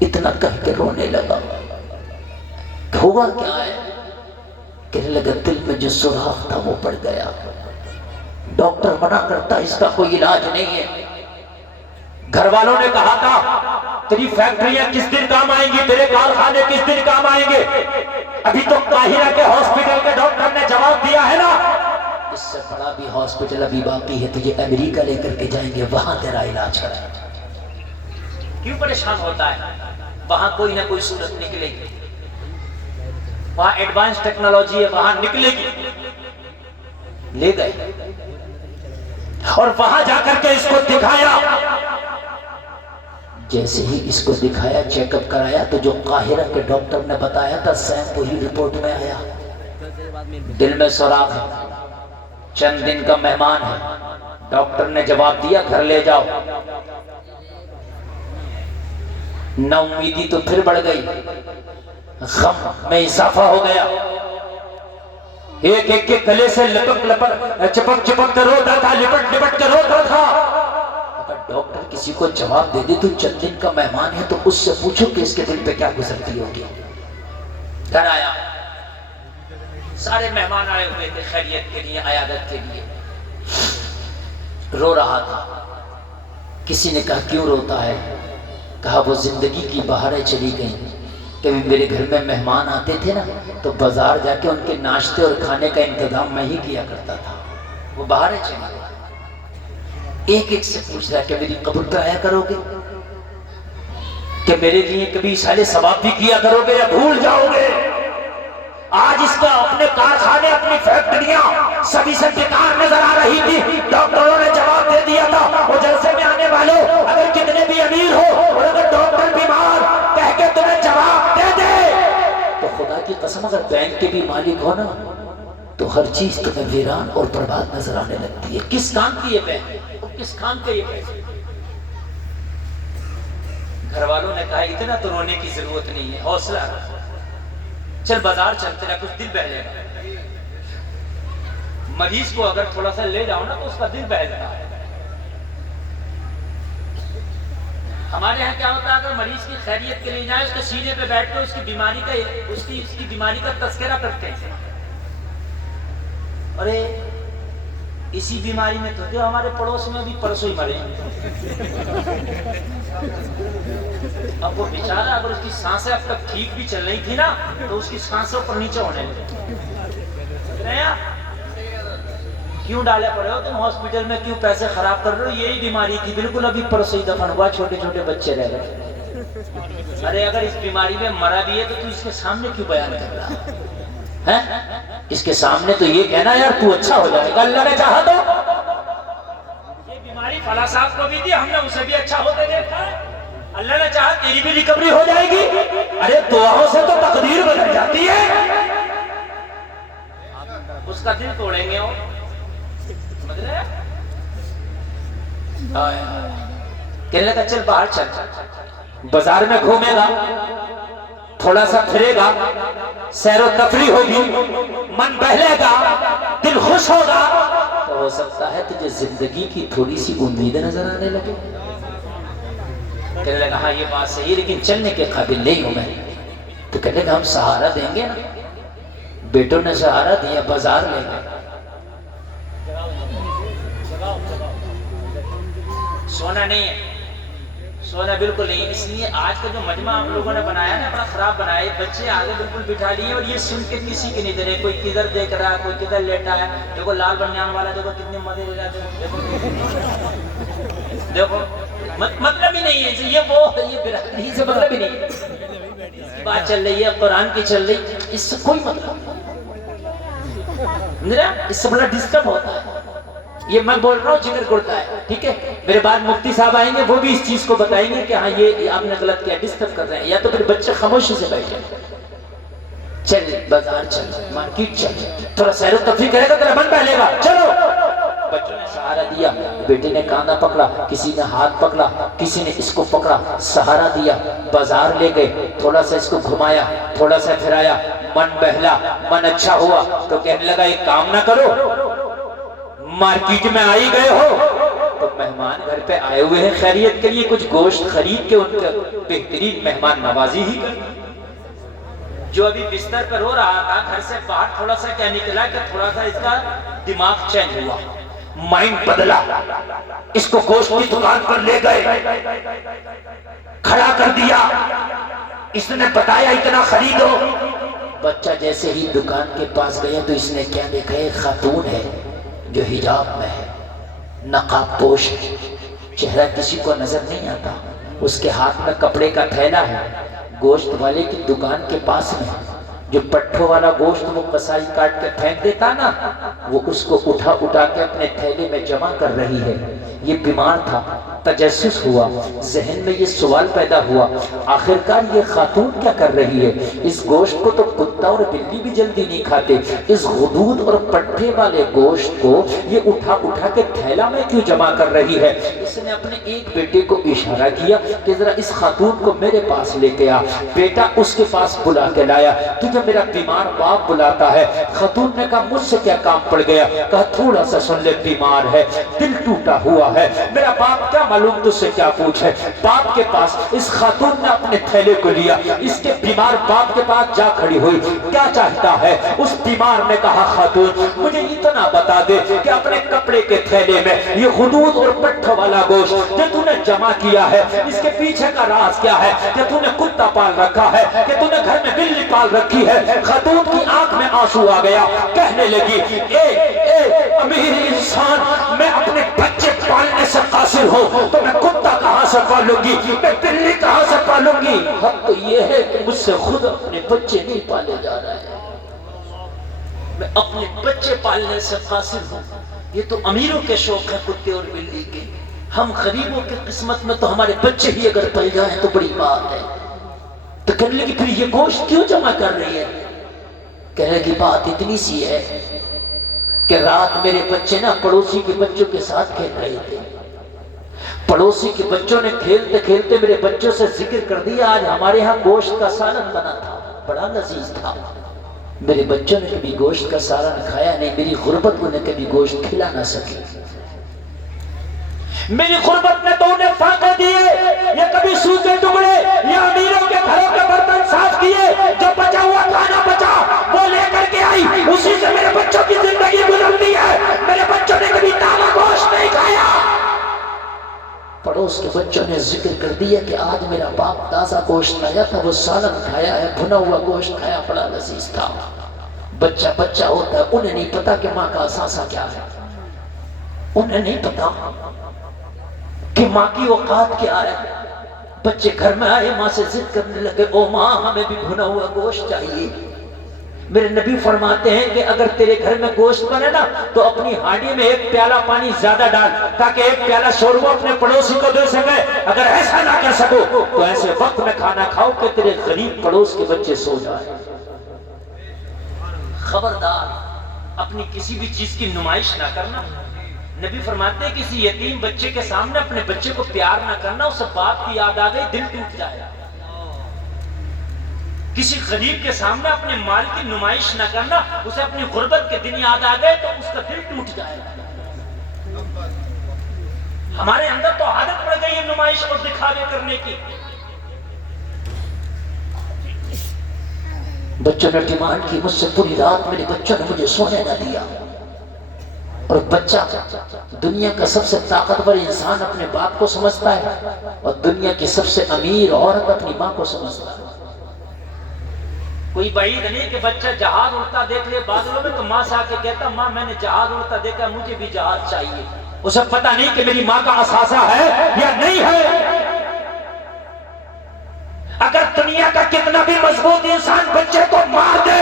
اتنا کہہ کے رونے لگا۔ ہوا کیا ہے؟ کہنے لگا دل میں جو سوراخ تھا وہ پڑ گیا، ڈاکٹر منع کرتا اس کا کوئی علاج نہیں ہے۔ گھر والوں نے کہا تھا تیری فیکٹریاں کس دن کام آئیں گی، تیرے کارخانے کس دن کام آئیں گے؟ ابھی تو قاہرہ کے ہاسپٹل کے ڈاکٹر نے جواب دیا ہے نا اس سے بڑا بھی ہاسپٹل ابھی باقی ہے، تجھے امریکہ لے کر کے جائیں گے، وہاں تیرا علاج کرائیں گے۔ کیوں پریشان ہوتا ہے؟ وہاں کوئی نہ کوئی صورت نکلے گی، وہاں ایڈوانس ٹیکنالوجی ہے، وہاں نکلے گی۔ لے گئے اور وہاں جا کر کے اس کو دکھایا۔ جیسے ہی اس کو دکھایا، چیک اپ کرایا تو جو قاہرہ کے ڈاکٹر نے بتایا تھا سیم وہی رپورٹ میں آیا۔ دل میں سوراخ ہے، چند دن کا مہمان ہے۔ ڈاکٹر نے جواب دیا گھر لے جاؤ۔ نا امیدی تو پھر بڑھ گئی، غم میں اضافہ ہو گیا، ایک ایک کے گلے سے چپک کر روتا تھا، لپٹ کر روتا تھا۔ اگر ڈاکٹر کسی کو جواب دے دے تو چند دن کا مہمان ہے تو اس سے پوچھو کہ اس کے دل پہ کیا گزرتی ہوگی۔ گھر آیا، سارے مہمان آئے ہوئے تھے خیریت کے لیے، عیادت کے لیے۔ رو رہا تھا۔ کسی نے کہا کیوں روتا ہے؟ کہا وہ زندگی کی بہاریں چلی گئیں، کبھی میرے گھر میں مہمان آتے تھے نا تو بازار جا کے ان کے ناشتے اور کھانے کا انتظام میں ہی کیا کرتا تھا، وہ بہاریں چلی گئیں۔ ایک ایک سے پوچھ رہا کہ میری قبر پہ آیا کرو گے، کہ میرے لیے کبھی سالے ثواب بھی کیا کرو گے یا بھول جاؤ گے؟ آج اس کا اپنے کارخانے، اپنی فیکٹریاں سبھی سے بیکار نظر آ رہی تھی۔ ڈاکٹروں نے جواب دے دیا تھا وہ جلسے میں آنے والوں اگر کتنے بھی امیر ہو اور اگر ڈاکٹر بیمار کہہ کے تمہیں جواب دے دے تو خدا کی قسم اگر بینک کے بھی مالک ہو نا تو ہر چیز تمہیں ویران اور برباد نظر آنے لگتی ہے۔ کس کام کی یہ بینک، کس کام کے یہ پیسے؟ گھر والوں نے کہا اتنا تو رونے کی ضرورت نہیں ہے، حوصلہ رکھ، چل بازار چلتے رہا، کچھ دل بہلے گا۔ مریض کو اگر تھوڑا سا لے جاؤ نا تو اس کا دل بہلتا ہے۔ ہمارے یہاں کیا ہوتا ہے، اگر مریض کی خیریت کے لیے جائیں اس کے سینے پہ بیٹھ کے اس کی بیماری کا تذکرہ کرتے ہیں۔ ارے اسی بیماری میں تو جو ہمارے پڑوس میں بھی پرسوں ہی مرے، اب وہ بیچارہ اگر اس کی سانسیں اب تک ٹھیک بھی چل رہی تھی نا تو اس کی سانسوں پر نیچے ہونے لگے۔ کیوں ڈالے پڑے ہو تم ہاسپٹل میں، کیوں پیسے خراب کر رہے ہو؟ یہی بیماری تھی، بالکل ابھی پرسوں ہی دفن ہوا، چھوٹے چھوٹے بچے رہ گئے۔ ارے اگر اس بیماری میں مرا بھی ہے تو اس کے سامنے کیوں بیان کر رہا ہے؟ اس کے سامنے تو یہ کہنا یار تو اچھا ہو جائے گا، اللہ نے چاہا تو۔ یہ بیماری فلاں صاحب کو بھی تھی، ہم نے اسے بھی اچھا ہوتے دیکھا ہے، اللہ نے چاہا تیری بھی ریکوری ہو جائے گی۔ ارے دعاؤں سے تو تقدیر بدل جاتی ہے۔ اس کا دل توڑیں گے اور کہنے لگا چل باہر چل، بازار میں گھومے گا، تھوڑا سا پھرے گا، سیر و تفریح ہوگی، من بہلے گا، دل خوش ہوگا، تو ہو سکتا ہے تجھے زندگی کی تھوڑی سی امیدیں نظر آنے لگے۔ کہنے لگا ہاں یہ بات صحیح ہے لیکن چلنے کے قابل نہیں ہوں میں۔ تو کہنے لگا ہم سہارا دیں گے نا۔ بیٹوں نے سہارا دیا، بازار لے گئے۔ سونا نہیں ہے، سونا بالکل نہیں. اس لیے آج کا جو مجمع آپ لوگوں نے بنایا نا بڑا خراب بنایا ہے. بچے آگے بالکل بٹھا لیے اور یہ سن کے کسی کے نہیں دے رہے. کوئی کدھر دیکھ رہا ہے, کوئی کدھر لیٹا ہے. دیکھو لال بنیان والا دیکھو کتنے مزے لے رہا ہے. دیکھو مطلب ہی نہیں ہے یہ وہ یہ برادری سے مطلب ہی نہیں ہے. بات چل رہی ہے قرآن کی چل رہی, اس سے کوئی مطلب نہیں. اس سے بڑا ڈسٹرب ہوتا ہے. یہ میں بول رہا ہوں جگر گڑتا ہے, ٹھیک ہے. میرے بعد مفتی صاحب آئیں گے, وہ بھی اس چیز کو بتائیں گے کہ ہاں یہ آپ نے غلط کیا, ڈسٹرب کر رہے ہیں. یا تو پھر بچے خاموشی سے بیٹھے. چل بازار چل, مارکیٹ چل, تھوڑا سیر و تفریح کرے گا تیرا من بہلے گا. چلو. بچوں نے سہارا دیا, بیٹے نے کاندھا پکڑا, کسی نے ہاتھ پکڑا, کسی نے اس کو پکڑا, سہارا دیا. بازار لے گئے, تھوڑا سا اس کو گھمایا, تھوڑا سا پھرایا, من بہلا, من اچھا ہوا تو کہنے لگا ایک کام نہ کرو, مارکیٹ میں آئی گئے ہو تو مہمان گھر پہ آئے ہوئے ہیں خیریت کے لیے, کچھ گوشت خرید کے ان کا بہترین مہمان نوازی ہی کر. جو ابھی بستر پر ہو رہا تھا, گھر سے باہر تھوڑا سا کیا نکلا کہ تھوڑا سا اس کا دماغ چینج ہوا, مائنڈ بدلا. اس کو گوشت کی دکان پر لے گئے, کھڑا کر دیا. اس نے بتایا اتنا خریدو. بچہ جیسے ہی دکان کے پاس گیا تو اس نے کیا دیکھا, ایک خاتون ہے جو حجاب میں ہے, نقاب پوش ہے, چہرہ کسی کو نظر نہیں آتا. اس کے ہاتھ میں کپڑے کا تھیلا ہے. گوشت والے کی دکان کے پاس میں جو پٹھوں والا گوشت وہ قصائی کاٹ کے پھینک دیتا نا, وہ اس کو اٹھا اٹھا کے اپنے تھیلے میں جمع کر رہی ہے. یہ بیمار تھا, تجسس ہوا, ذہن میں یہ سوال پیدا ہوا, آخرکار یہ خاتون کیا کر رہی ہے؟ اس گوشت کو تو کتا اور بلی بھی جلدی نہیں کھاتے, اس غدود اور پٹھے والے گوشت کو یہ اٹھا اٹھا کے تھیلا میں کیوں جمع کر رہی ہے؟ اس نے اپنے ایک بیٹے کو اشارہ کیا کہ ذرا اس خاتون کو میرے پاس لے کے آ. بیٹا اس کے پاس بلا کے لایا. تجھے میرا بیمار باپ بلاتا ہے. خاتون نے کہا مجھ سے کیا کام پڑ گیا؟ کہا تھوڑا سا سن لے, بیمار ہے, دل ٹوٹا ہوا ہے, میرا باپ کیا معلوم تجھ سے کیا پوچھے. باپ کے پاس اس خاتون نے اپنے تھیلے کو لیا, اس کے بیمار باپ کے پاس جا کھڑی ہوئی. کیا چاہتا ہے؟ اس بیمار نے کہا خاتون مجھے اتنا بتا دے کہ اپنے کپڑے کے تھیلے میں یہ غدود اور پٹھ والا گوشت جو تو نے جمع کیا ہے, اس کے پیچھے کا راز کیا ہے؟ کہ تو نے کتا پال رکھا ہے, کہ تو نے گھر میں بلی پال رکھی ہے. خاتون کی آنکھ میں آنسو آ گیا, کہنے لگی اے امیر انسان, میں اپنے بچے پالنے سے قاصر ہوں تو میں کتا کہاں سے پالوں گی, میں بلی کہاں سے پالوں گی؟ حق تو یہ ہے کہ مجھ سے خود اپنے بچے نہیں پالے جا رہے ہیں, میں اپنے بچے پالنے سے قاصر ہوں. یہ تو امیروں کے شوق ہے کتے اور بلی کے, ہم غریبوں کے قسمت میں تو ہمارے بچے ہی اگر پل جائیں تو بڑی بات ہے. تو کہنے لگی پھر یہ گوشت کیوں جمع کر رہی ہے؟ کہنے لگی بات اتنی سی ہے کہ رات میرے بچے نا پڑوسی کے بچوں کے ساتھ کھیل رہے تھے. پڑوسی کے بچوں نے کھیلتے کھیلتے میرے بچوں سے ذکر کر دیا آج ہمارے ہاں گوشت کا سالن بنا تھا, بڑا لذیذ تھا. میرے بچوں نے کبھی گوشت کا سالن کھایا نہیں, میری غربت انہیں کبھی گوشت کھلا نہ سکی. میری غربت نے تو انہیں فاقے دیے, یہ کبھی سوکھے ٹکڑے یا امیروں کے گھروں کے برتن صاف کیے, جو بچا ہوا کھانا بچا وہ لے کر کے آئی, اسی سے میرے بچوں کی زندگی گزرتی ہے. میرے بچوں نے کبھی تازہ گوشت نہیں کھایا. پڑوس کے بچوں نے ذکر کر دیا کہ آج میرا باپ تازہ گوشت لایا تھا, وہ سالن کھایا ہے, بھنا ہوا گوشت کھایا, بڑا لذیذ تھا. بچہ بچہ ہوتا ہے, انہیں نہیں پتا کہ ماں کا اثاثہ کیا ہے, انہیں نہیں پتا کہ ماں کی اوقات کیا ہے. بچے گھر میں آئے, ماں سے ضد کرنے لگے, او ماں ہمیں بھی بھنا ہوا گوشت چاہیے. میرے نبی فرماتے ہیں کہ اگر تیرے گھر میں گوشت بنے نا تو اپنی ہانڈی میں ایک پیالہ پانی زیادہ ڈال تاکہ ایک پیالہ شوربہ اپنے پڑوسی کو دے سکے. اگر ایسا نہ کر سکو تو ایسے وقت میں کھانا کھاؤ کہ تیرے غریب پڑوس کے بچے سو جائیں. خبردار اپنی کسی بھی چیز کی نمائش نہ کرنا. نبی فرماتے ہیں کسی یتیم بچے کے سامنے اپنے بچے کو پیار نہ کرنا, اسے باپ کی یاد آ گئی دل ٹوٹ جائے. کسی غریب کے سامنے اپنے مال کی نمائش نہ کرنا, اسے اپنی غربت کے دن یاد آ گئے تو اس کا دل ٹوٹ جائے. ہمارے اندر تو عادت پڑ گئی ہے نمائش اور دکھاوے کرنے کی. بچوں نے ڈیمانڈ کی مجھ سے, پوری رات میرے بچوں نے مجھے سونے نہ دیا. اور بچہ دنیا کا سب سے طاقتور انسان اپنے باپ کو سمجھتا ہے اور دنیا کی سب سے امیر عورت اپنی ماں کو سمجھتا ہے۔ کوئی بعید نہیں کہ بچہ جہاز اڑتا دیکھ لے بادلوں میں تو ماں سے آ کے کہتا ماں میں نے جہاز اڑتا دیکھا مجھے بھی جہاز چاہیے۔ اسے پتہ نہیں کہ میری ماں کا اثاثہ ہے یا نہیں ہے۔ اگر دنیا کا کتنا بھی مضبوط انسان بچے کو مار دے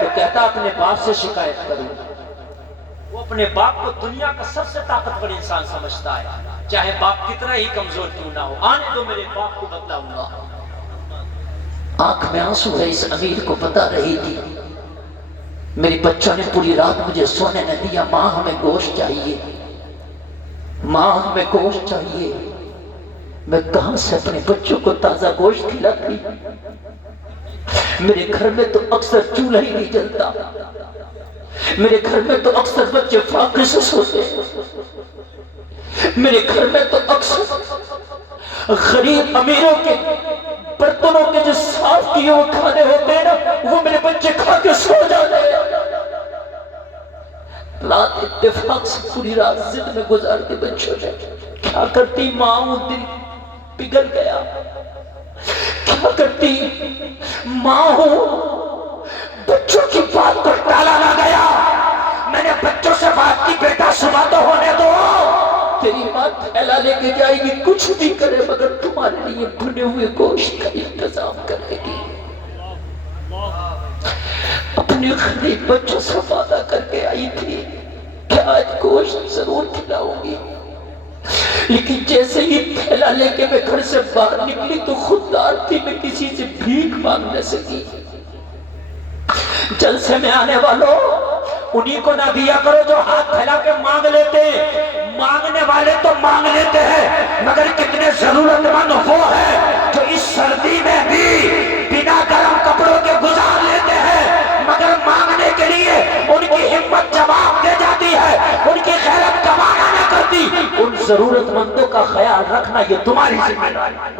تو کہتا اپنے باپ سے شکایت کروں۔ وہ اپنے باپ کو دنیا کا سب سے طاقتور انسان سمجھتا ہے، چاہے باپ کتنا ہی کمزور کیوں نہ ہو، آنے دو میرے باپ کو بتلاؤں گا۔ آنکھ میں آنسو ہے اس امیر کو پتا رہی تھی میری بچوں نے پوری رات مجھے سونے نہ دیا، ماں ہمیں گوشت چاہیے، ماں ہمیں گوشت چاہیے۔ میں کہاں سے اپنے بچوں کو تازہ گوشت کھلاتی؟ میرے گھر میں تو اکثر چولہا ہی نہیں جلتا، میرے گھر میں تو اکثر بچے فاقے سے سوتے، میرے گھر میں تو اکثر غریب امیروں کے برتنوں کے جو صاف کیے ہوئے کھانے ہوتے ہیں نا وہ میرے بچے کھا کے سو جاتے ہیں۔ رات اتفاق سے پوری رات ضد میں گزارتی بچوں نے، کیا کرتی ماں وہ دل پگھل گیا، کیا کرتی ماں ہوں، بچوں کی بات کو ٹالا نہ گیا۔ میں نے بچوں سے بات کی بیٹا صبح تو ہونے دو، تیری ماں تھیلا لے کے جائے گی کچھ بھی کرے مگر تمہارے لیے بھنے ہوئے گوشت کا انتظام کرے گی۔ اپنے غریب بچوں سے وعدہ کر کے آئی تھی کہ آج گوشت ضرور کھلاؤں گی، لیکن جیسے ہی تھیلا لے کے میں گھر سے باہر نکلی تو خوددار تھی میں کسی سے بھیک مانگ نہ سکی۔ جلسے میں آنے والوں انہی کو نہ دیا کرو جو ہاتھ پھیلا کے مانگ لیتے ہیں، مانگنے والے تو مانگ لیتے ہیں مگر کتنے ضرورت مند وہ ہے جو اس سردی میں بھی بنا گرم کپڑوں کے گزار لیتے ہیں مگر مانگنے کے لیے ان کی ہمت جواب دے جاتی ہے، ان کی غیرت گوارا نہ کرتی۔ ان ضرورت مندوں کا خیال رکھنا یہ تمہاری ذمہ داری ہے۔